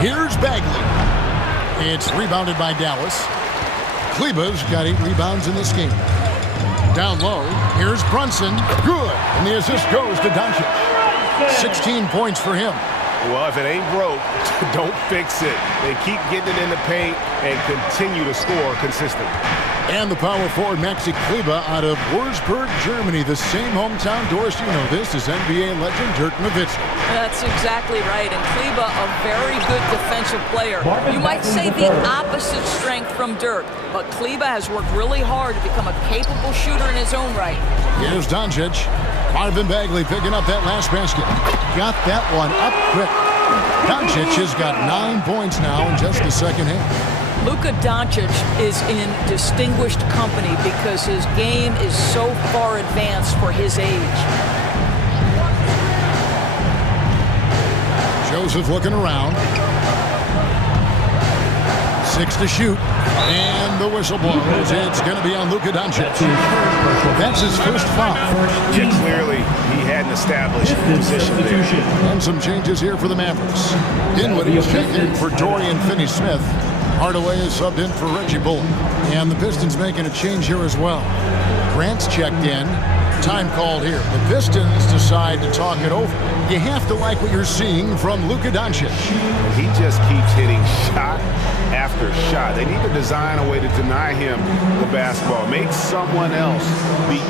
Here's Bagley. It's rebounded by Dallas. Kleber's got 8 rebounds in this game. Down low, here's Brunson. Good. And the assist goes to Doncic. 16 points for him. Well, if it ain't broke, don't fix it. They keep getting it in the paint and continue to score consistently. And the power forward, Maxi Kleber, out of Würzburg, Germany, the same hometown. Doris, you know this is NBA legend Dirk Nowitzki. That's exactly right. And Kleber, a very good defensive player. You might say the opposite strength from Dirk, but Kleber has worked really hard to become a capable shooter in his own right. Here's Doncic. Marvin Bagley picking up that last basket. Got that one up quick. Doncic has got 9 points now in just the second half. Luka Doncic is in distinguished company because his game is so far advanced for his age. Joseph looking around. 6 to shoot. And the whistle blows. It's going to be on Luka Doncic. That's his first foul. Yeah, clearly, he hadn't established position there. And some changes here for the Mavericks. Dinwiddie is checked in for Dorian Finney-Smith. Hardaway is subbed in for Reggie Bullock. And the Pistons making a change here as well. Grant's checked in. Time called here. The Pistons decide to talk it over. You have to like what you're seeing from Luka Doncic. He just keeps hitting shot after shot. They need to design a way to deny him the basketball. Make someone else beat.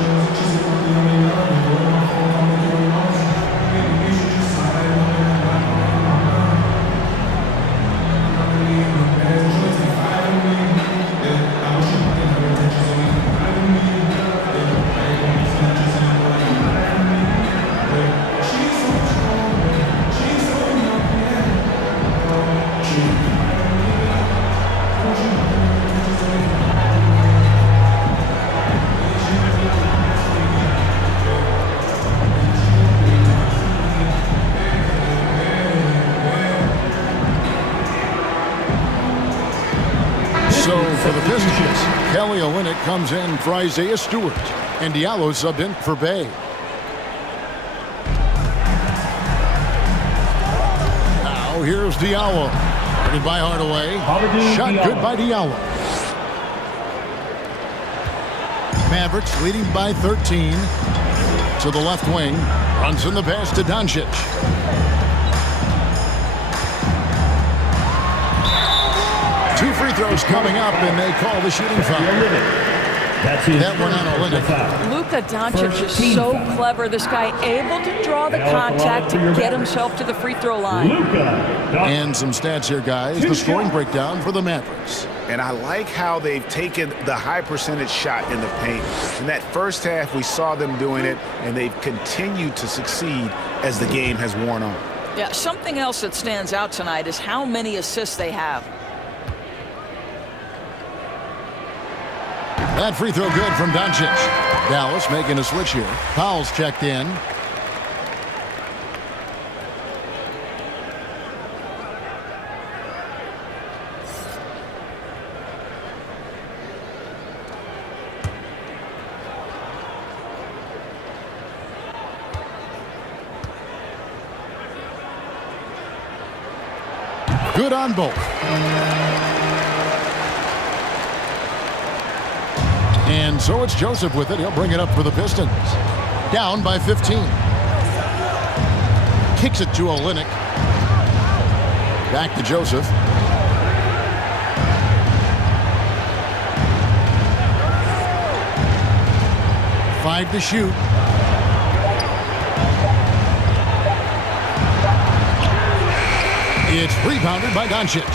Comes in for Isaiah Stewart, and Diallo subbed in for Bay. Now here's Diallo, guarded by Hardaway. Shot good by Diallo. Mavericks leading by 13 to the left wing. Runs in the pass to Doncic. Two free throws coming up, and they call the shooting foul. That one on Olynyk. Luka Doncic is so clever. This guy able to draw the contact to get himself to the free throw line. And some stats here, guys. The scoring breakdown for the Mavericks. And I like how they've taken the high percentage shot in the paint. In that first half, we saw them doing it, and they've continued to succeed as the game has worn on. Yeah, something else that stands out tonight is how many assists they have. That free throw good from Doncic. Dallas making a switch here. Powell's checked in. Good on both. And so it's Joseph with it. He'll bring it up for the Pistons. Down by 15. Kicks it to Olynyk. Back to Joseph. Five to shoot. It's rebounded by Doncic.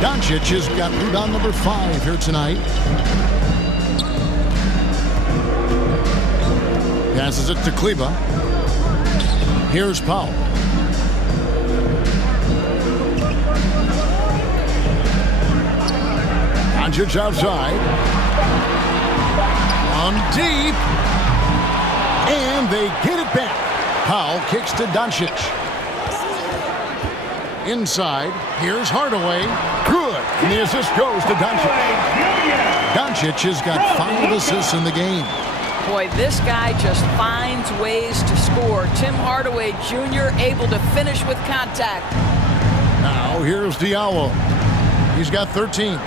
Doncic has got rebound number 5 here tonight. Passes it to Kleber. Here's Powell. Doncic outside. On deep. And they get it back. Powell kicks to Doncic. Inside. Here's Hardaway. Good. And the assist goes to Doncic. Doncic has got 5 assists in the game. Boy, this guy just finds ways to score. Tim Hardaway Jr. able to finish with contact. Now here's Diallo. He's got 13.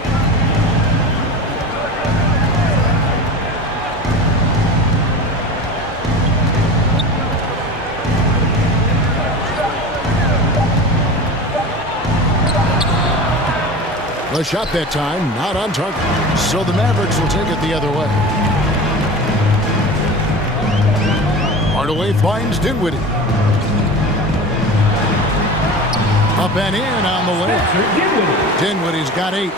The shot that time, not on target. So the Mavericks will take it the other way. Hardaway finds Dinwiddie. Up and in on the layup. Dinwiddie's got 8.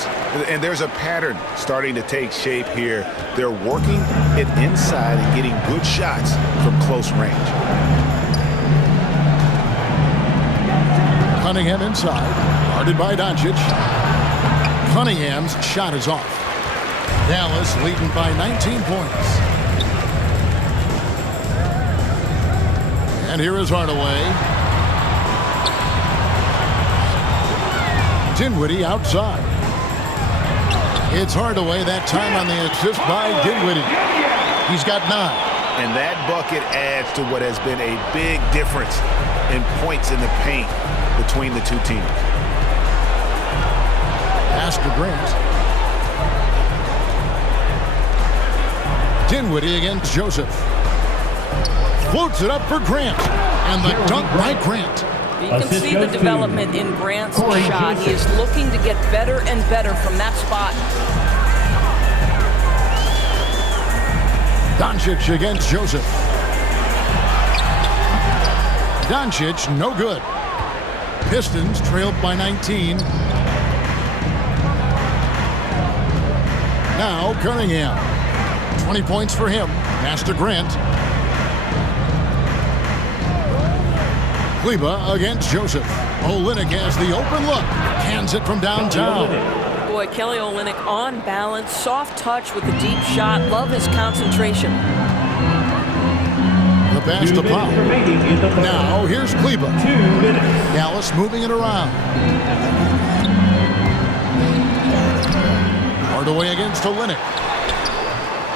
And there's a pattern starting to take shape here. They're working it inside and getting good shots from close range. Cunningham inside. Guarded by Doncic. Cunningham's shot is off. Dallas leading by 19 points. And here is Hardaway. Dinwiddie outside. It's Hardaway that time on the assist by Dinwiddie. He's got 9. And that bucket adds to what has been a big difference in points in the paint between the two teams. Pass to Grant. Dinwiddie against Joseph. Floats it up for Grant. And the dunk by Grant. You can see the development in Grant's shot. He is looking to get better and better from that spot. Doncic against Joseph. Doncic, no good. Pistons trailed by 19. Now Cunningham. 20 points for him. Pass to Grant. Kleber against Joseph. Olynyk has the open look. Hands it from downtown. Boy, Kelly Olynyk on balance. Soft touch with the deep shot. Love his concentration. The pass to Powell. Now here's Kleber. Dallas moving it around. Hardaway against Olynyk.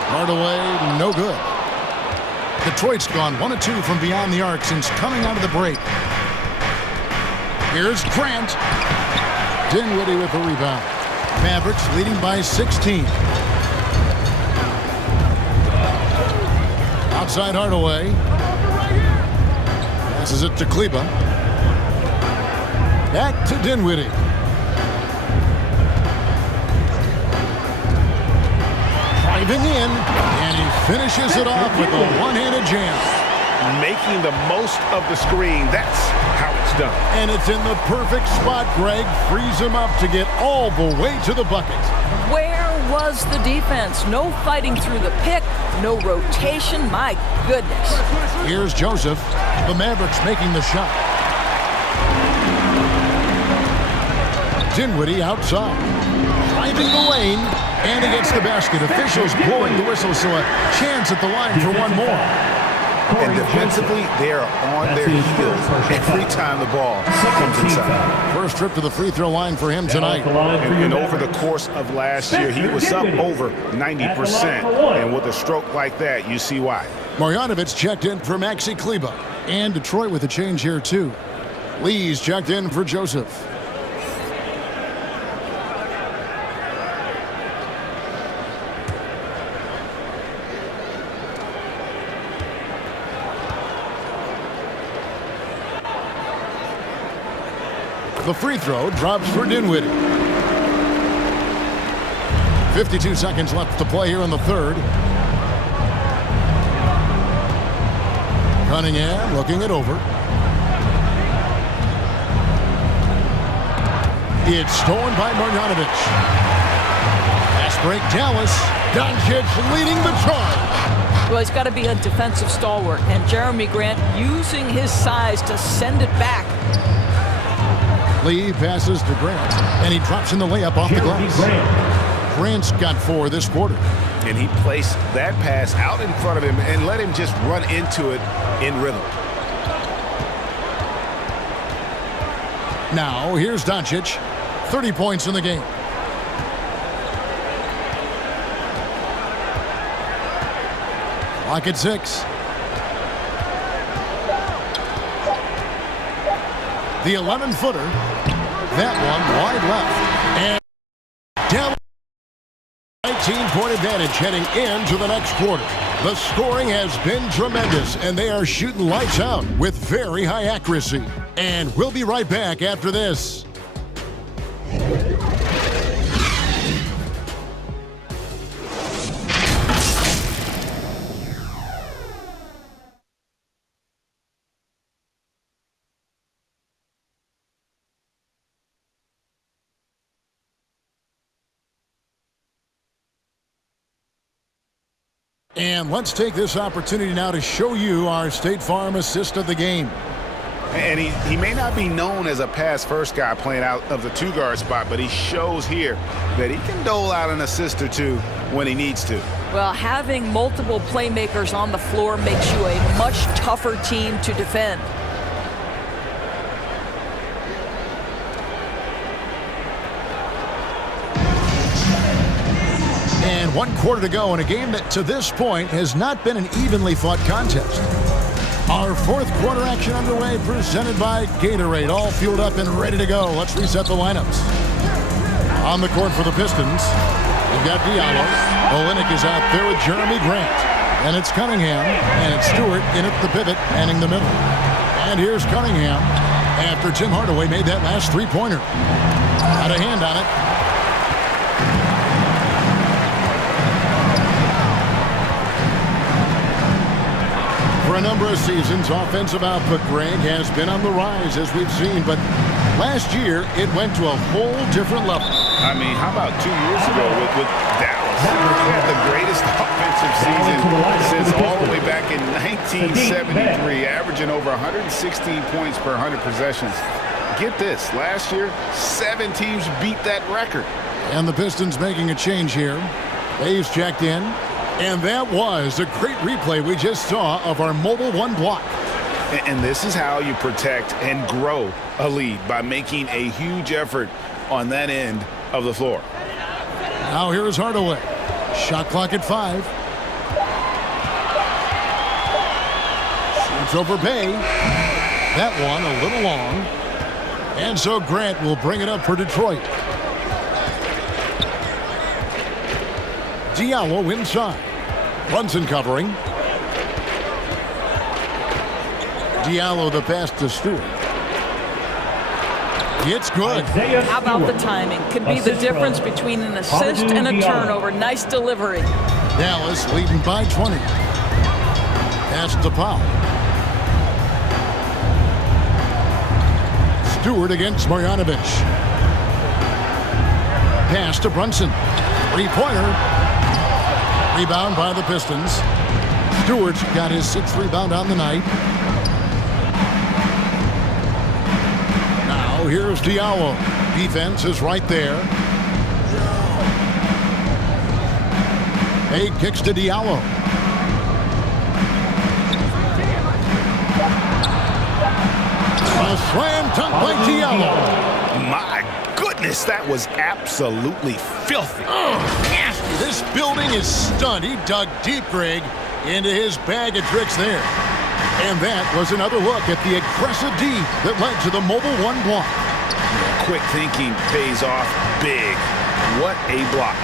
Hardaway, no good. Detroit's gone 1 of 2 from beyond the arc since coming out of the break. Here's Grant. Dinwiddie with the rebound. Mavericks leading by 16. Outside Hardaway. Passes it to Kleber. Back to Dinwiddie. Driving in, and he finishes it off with a one-handed jam. Making the most of the screen. That's how it's done. And it's in the perfect spot. Greg frees him up to get all the way to the bucket. Where was the defense? No fighting through the pick, no rotation. My goodness. Here's Joseph. The Mavericks making the shot. Dinwiddie outside. Driving the lane. And he gets the basket. Officials blowing the whistle, so a chance at the line for one more. And defensively, they are on their heels every time the ball comes inside. First trip to the free throw line for him tonight. And over the course of last year, he was up over 90%. And with a stroke like that, you see why. Marjanovic checked in for Maxi Kleber. And Detroit with a change here, too. Lee's checked in for Joseph. The free throw drops for Dinwiddie. 52 seconds left to play here in the third. Cunningham looking it over. It's stolen by Marjanovic. Fast break, Dallas. Doncic leading the charge. Well, he's got to be a defensive stalwart, and Jeremy Grant using his size to send it back. Lee passes to Grant, and he drops in the layup off the glass. Grant's got 4 this quarter. And he placed that pass out in front of him and let him just run into it in rhythm. Now, here's Doncic. 30 points in the game. Clock at 6. The 11-footer. That one wide left. And down. 19-point advantage heading into the next quarter. The scoring has been tremendous, and they are shooting lights out with very high accuracy. And we'll be right back after this. And let's take this opportunity now to show you our State Farm assist of the game. And he may not be known as a pass-first guy playing out of the 2-guard spot, but he shows here that he can dole out an assist or two when he needs to. Well, having multiple playmakers on the floor makes you a much tougher team to defend. And 1 quarter to go in a game that to this point has not been an evenly fought contest. Our 4th quarter action underway, presented by Gatorade, all fueled up and ready to go. Let's reset the lineups. On the court for the Pistons, we've got Diallo. Olynyk is out there with Jeremy Grant. And it's Cunningham, and it's Stewart in at the pivot, manning the middle. And here's Cunningham after Tim Hardaway made that last 3-pointer. Got a hand on it. For a number of seasons, offensive output, Greg, has been on the rise, as we've seen, but last year it went to a whole different level. I mean, how about 2 years ago with Dallas? They had the greatest offensive season since all the way back in 1973, averaging over 116 points per 100 possessions. Get this, last year, 7 teams beat that record. And the Pistons making a change here. Hayes checked in. And that was a great replay we just saw of our mobile 1 block. And this is how you protect and grow a lead, by making a huge effort on that end of the floor. Now here is Hardaway. Shot clock at 5. Shoots over Bay. That one a little long. And so Grant will bring it up for Detroit. Diallo inside. Brunson covering. Diallo the pass to Stewart. It's good. How about the timing? Could be the difference between an assist and a turnover. Nice delivery. Dallas leading by 20. Pass to Powell. Stewart against Marjanovic. Pass to Brunson. 3-pointer. Rebound by the Pistons. Stewart's got his 6th rebound on the night. Now here's Diallo. Defense is right there. Hay kicks to Diallo. A slam dunk by Diallo. My goodness, that was absolutely filthy. Nasty. This building is stunned. He dug deep, Greg, into his bag of tricks there. And that was another look at the aggressive D that led to the mobile 1 block. Quick thinking pays off big. What a block.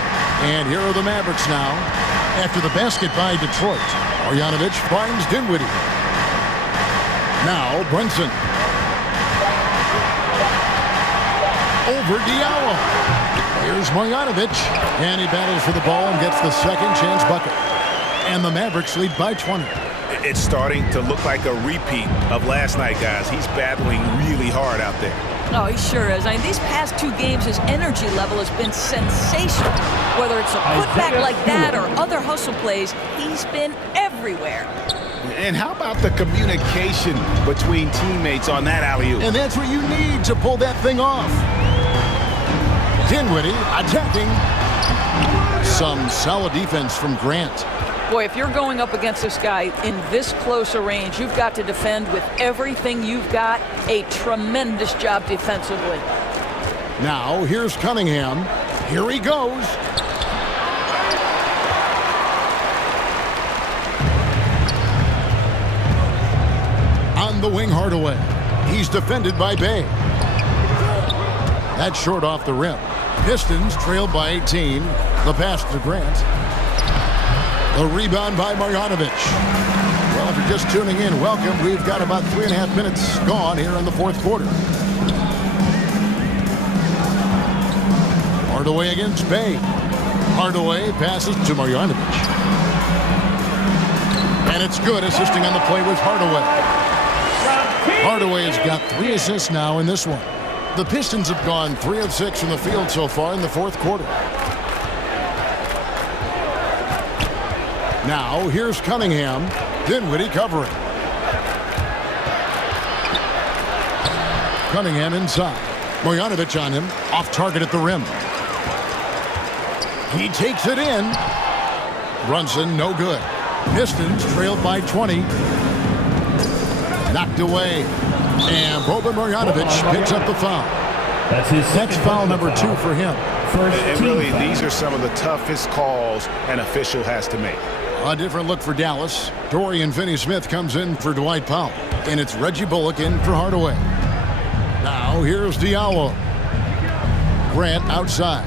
And here are the Mavericks now. After the basket by Detroit, Marjanovic finds Dinwiddie. Now Brunson. over Diallo. Here's Marjanovic, and he battles for the ball and gets the second chance bucket. And the Mavericks lead by 20. It's starting to look like a repeat of last night, guys. He's battling really hard out there. Oh, he sure is. I mean, these past 2 games, his energy level has been sensational. Whether it's a putback like that or other hustle plays, he's been everywhere. And how about the communication between teammates on that alley-oop? And that's what you need to pull that thing off. Dinwiddie attacking. Some solid defense from Grant. Boy, if you're going up against this guy in this close a range, you've got to defend with everything you've got. A tremendous job defensively. Now, here's Cunningham. Here he goes. On the wing, Hardaway. He's defended by Bay. That's short off the rim. Pistons trailed by 18. The pass to Grant. The rebound by Marjanovic. Well, if you're just tuning in, welcome. We've got about 3.5 minutes gone here in the fourth quarter. Hardaway against Bay. Hardaway passes to Marjanovic. And it's good, assisting on the play with Hardaway. Hardaway has got 3 assists now in this one. The Pistons have gone 3 of 6 from the field so far in the fourth quarter. Now, here's Cunningham. Dinwiddie covering. Cunningham inside. Marjanovic on him. Off target at the rim. He takes it in. Brunson, no good. Pistons trailed by 20. Knocked away. And Boban Marjanovic picks up the foul. That's foul number 2 for him. And really, these are some of the toughest calls an official has to make. A different look for Dallas. Dorian Finney-Smith comes in for Dwight Powell. And it's Reggie Bullock in for Hardaway. Now here's Diallo. Grant outside.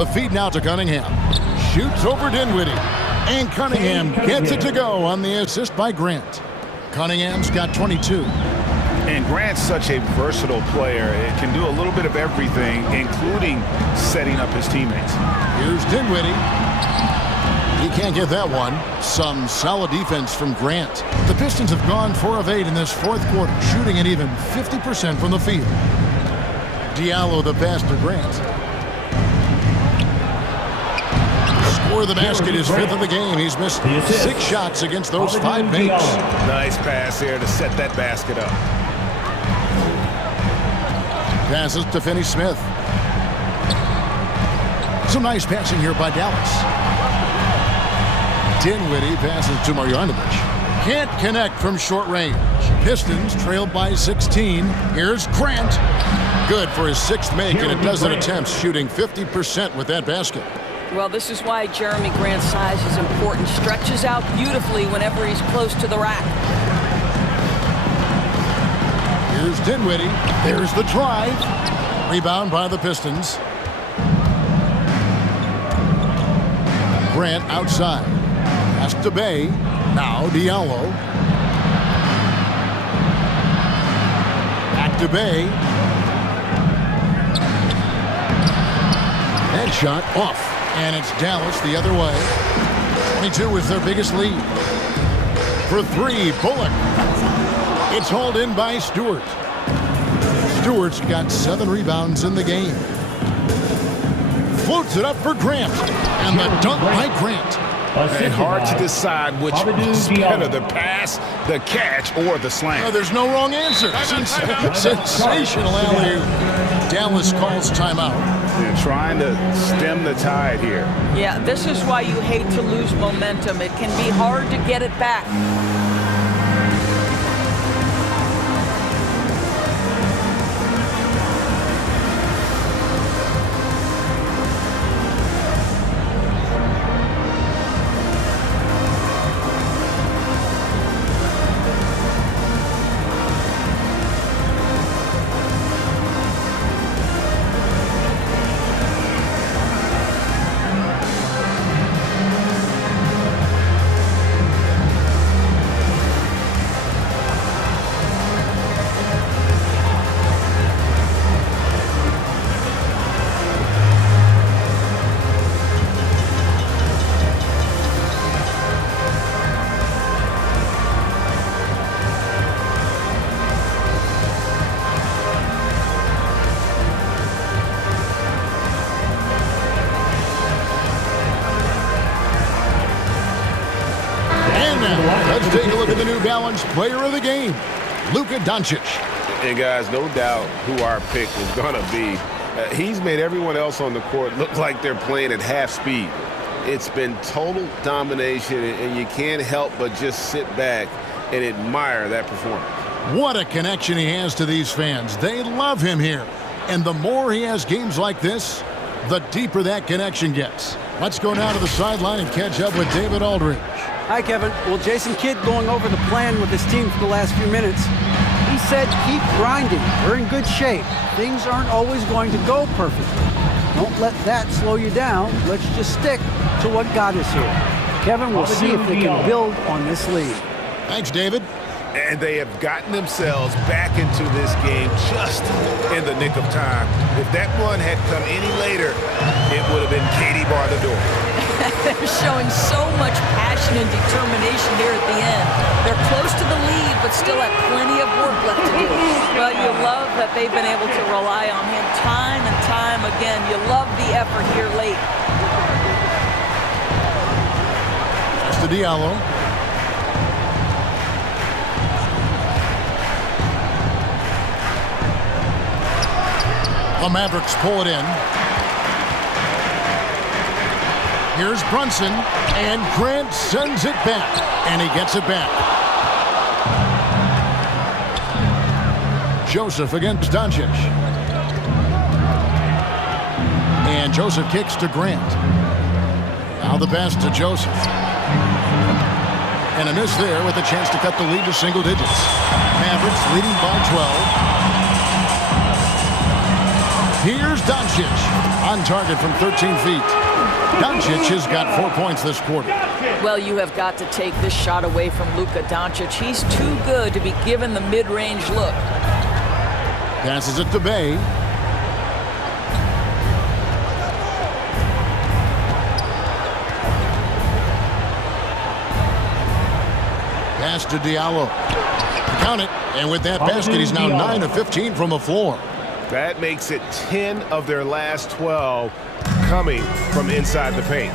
The feed now to Cunningham. Shoots over Dinwiddie. And Cunningham gets it to go on the assist by Grant. Cunningham's got 22. And Grant's such a versatile player. It can do a little bit of everything, including setting up his teammates. Here's Dinwiddie. He can't get that one. Some solid defense from Grant. The Pistons have gone 4 of 8 in this fourth quarter, shooting at even 50% from the field. Diallo the pass to Grant. Score the basket, his 5th of the game. He's missed 6 shots against those 5 mates. Nice pass here to set that basket up. Passes to Finney-Smith. Some nice passing here by Dallas. Dinwiddie passes to Marjanovic. Can't connect from short range. Pistons trailed by 16. Here's Grant. Good for his 6th make and a dozen attempts, shooting 50% with that basket. Well, this is why Jeremy Grant's size is important. Stretches out beautifully whenever he's close to the rack. Here's Dinwiddie. There's the drive. Rebound by the Pistons. Grant outside. Pass to Bay. Now Diallo. Back to Bay. Headshot off. And it's Dallas the other way. 22 is their biggest lead. For 3, Bullock. It's hauled in by Stewart. Stewart's got 7 rebounds in the game. Floats it up for Grant. And the dunk by Grant. And hard to decide which is better, the pass, the catch, or the slam. There's no wrong answer. Sensational alley-oop. Dallas calls timeout. They're trying to stem the tide here. Yeah, this is why you hate to lose momentum. It can be hard to get it back. Let's take a look at the New Balance player of the game, Luka Doncic. And guys, no doubt who our pick was going to be. He's made everyone else on the court look like they're playing at half speed. It's been total domination, and you can't help but just sit back and admire that performance. What a connection he has to these fans. They love him here. And the more he has games like this, the deeper that connection gets. Let's go down to the sideline and catch up with David Aldridge. Hi, Kevin. Well, Jason Kidd going over the plan with his team for the last few minutes. He said, keep grinding. We're in good shape. Things aren't always going to go perfectly. Don't let that slow you down. Let's just stick to what got us here. Kevin, we'll see if they can build on this lead. Thanks, David. And they have gotten themselves back into this game just in the nick of time. If that run had come any later, it would have been Katie bar the door. They're showing so much passion and determination here at the end. They're close to the lead, but still have plenty of work left to do. Well, you love that they've been able to rely on him time and time again. You love the effort here late. That's to Diallo. The Mavericks pull it in. Here's Brunson, and Grant sends it back, and he gets it back. Joseph against Doncic. And Joseph kicks to Grant. Now the pass to Joseph. And a miss there with a chance to cut the lead to single digits. Mavericks leading by 12. Here's Doncic on target from 13 feet. Doncic has got 4 points this quarter. Well, you have got to take this shot away from Luka Doncic. He's too good to be given the mid-range look. Passes it to Bay. Pass to Diallo. Count it. And with that basket, he's now 9 of 15 from the floor. That makes it 10 of their last 12 coming from inside the paint.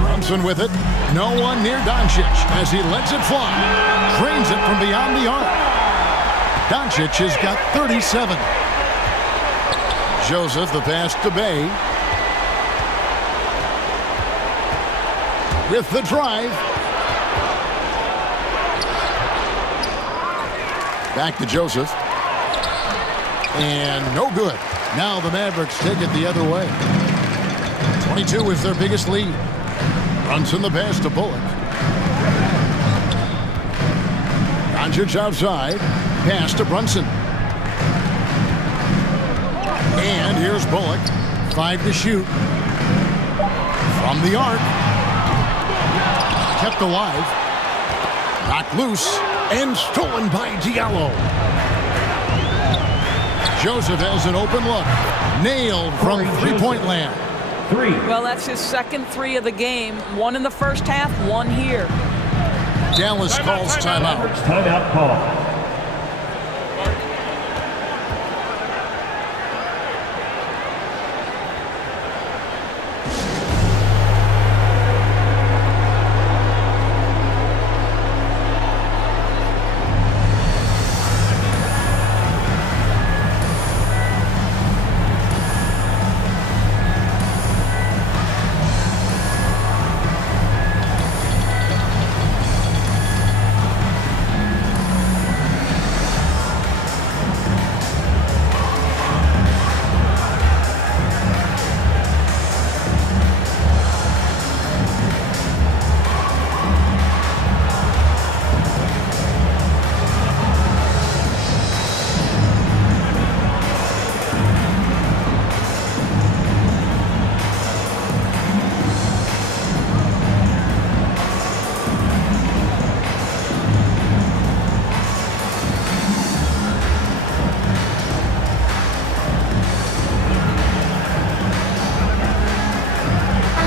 Brunson with it. No one near Doncic as he lets it fly. Drains it from beyond the arc. Doncic has got 37. Joseph, the pass to Bay. With the drive. Back to Joseph. And no good. Now the Mavericks take it the other way. 22 is their biggest lead. Brunson the pass to Bullock. Doncic outside. Pass to Brunson. And here's Bullock. 5 to shoot. From the arc. Kept alive. Knocked loose. And stolen by Diallo. Joseph has an open look. Nailed from three-point land. Well, that's his second 3 of the game. 1 in the first half, 1 here. Dallas calls timeout. Timeout call.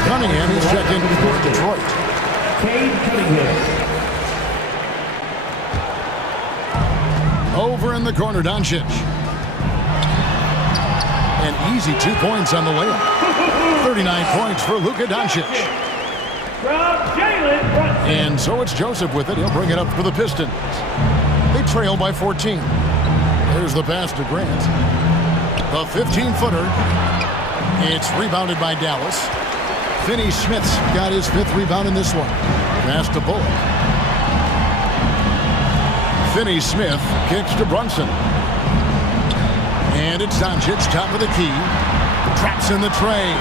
Cunningham is checked in for Detroit. Over in the corner, Doncic. An easy 2 points on the layup. 39 points for Luka Doncic. And so it's Joseph with it. He'll bring it up for the Pistons. They trail by 14. There's the pass to Grant. The 15-footer. It's rebounded by Dallas. Finney Smith's got his 5th rebound in this one. Pass to Bullock. Finney Smith kicks to Brunson. And it's Doncic, top of the key. Traps in the tray.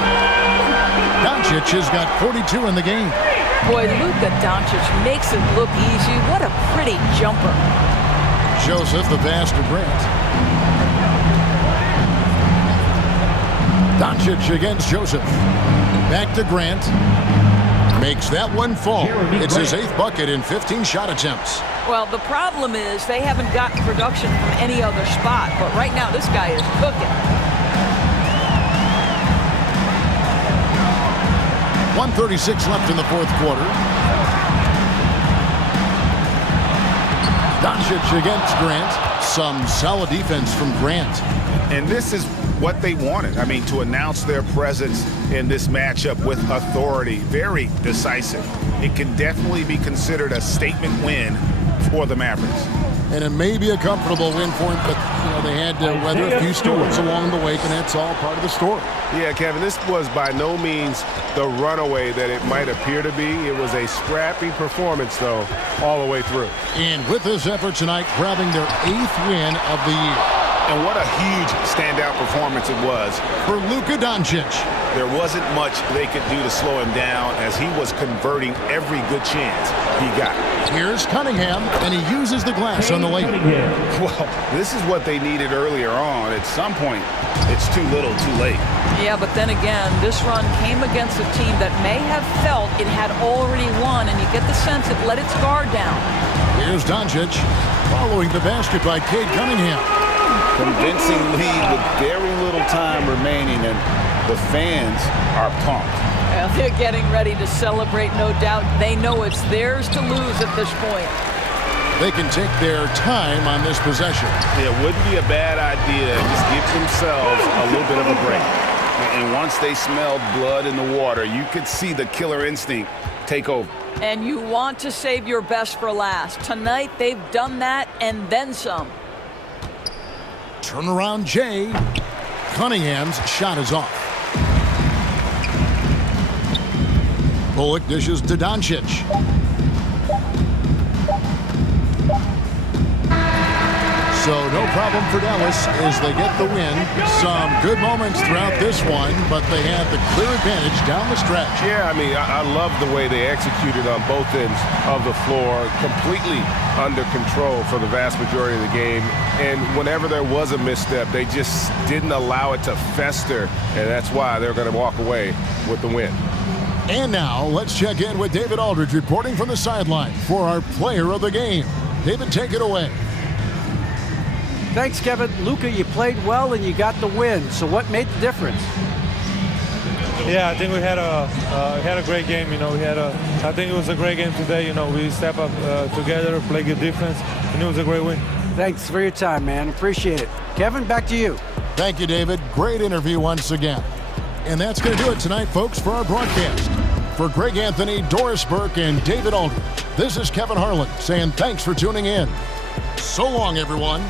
Doncic has got 42 in the game. Boy, Luka Doncic makes it look easy. What a pretty jumper. Joseph, the pass to Grant. Doncic against Joseph. Back to Grant. Makes that one fall. It's his 8th bucket in 15 shot attempts. Well, the problem is they haven't gotten production from any other spot. But right now, this guy is cooking. 1:36 left in the 4th quarter. Doncic against Grant. Some solid defense from Grant. And this is what they wanted. I mean, to announce their presence in this matchup with authority. Very decisive. It can definitely be considered a statement win for the Mavericks. And it may be a comfortable win for him, but they had to weather a few storms along the way, and that's all part of the story. Yeah, Kevin, this was by no means the runaway that it might appear to be. It was a scrappy performance, though, all the way through. And with this effort tonight, grabbing their 8th win of the year. And what a huge standout performance it was for Luka Doncic. There wasn't much they could do to slow him down as he was converting every good chance he got. Here's Cunningham, and he uses the glass on the layup. Well, this is what they needed earlier on. At some point, it's too little, too late. Yeah, but then again, this run came against a team that may have felt it had already won, and you get the sense it let its guard down. Here's Doncic, following the basket by Cade Cunningham. Convincing lead with very little time remaining, and the fans are pumped. Well, they're getting ready to celebrate, no doubt. They know it's theirs to lose at this point. They can take their time on this possession. It wouldn't be a bad idea to just give themselves a little bit of a break. And once they smelled blood in the water, you could see the killer instinct take over. And you want to save your best for last. Tonight, they've done that and then some. Turnaround Jay. Cunningham's shot is off. Bullock dishes to Doncic. So no problem for Dallas as they get the win. Some good moments throughout this one, but they had the clear advantage down the stretch. Yeah, I mean, I love the way they executed on both ends of the floor. Completely under control for the vast majority of the game. And whenever there was a misstep, they just didn't allow it to fester. And that's why they're going to walk away with the win. And now let's check in with David Aldridge reporting from the sideline for our player of the game. David, take it away. Thanks, Kevin. Luka, you played well and you got the win. So what made the difference? Yeah, I think we had a great game. I think it was a great game today. We step up together, play good defense, and it was a great win. Thanks for your time, man. Appreciate it. Kevin, back to you. Thank you, David. Great interview once again. And that's going to do it tonight, folks, for our broadcast. For Greg Anthony, Doris Burke, and David Aldridge, this is Kevin Harlan saying thanks for tuning in. So long, everyone.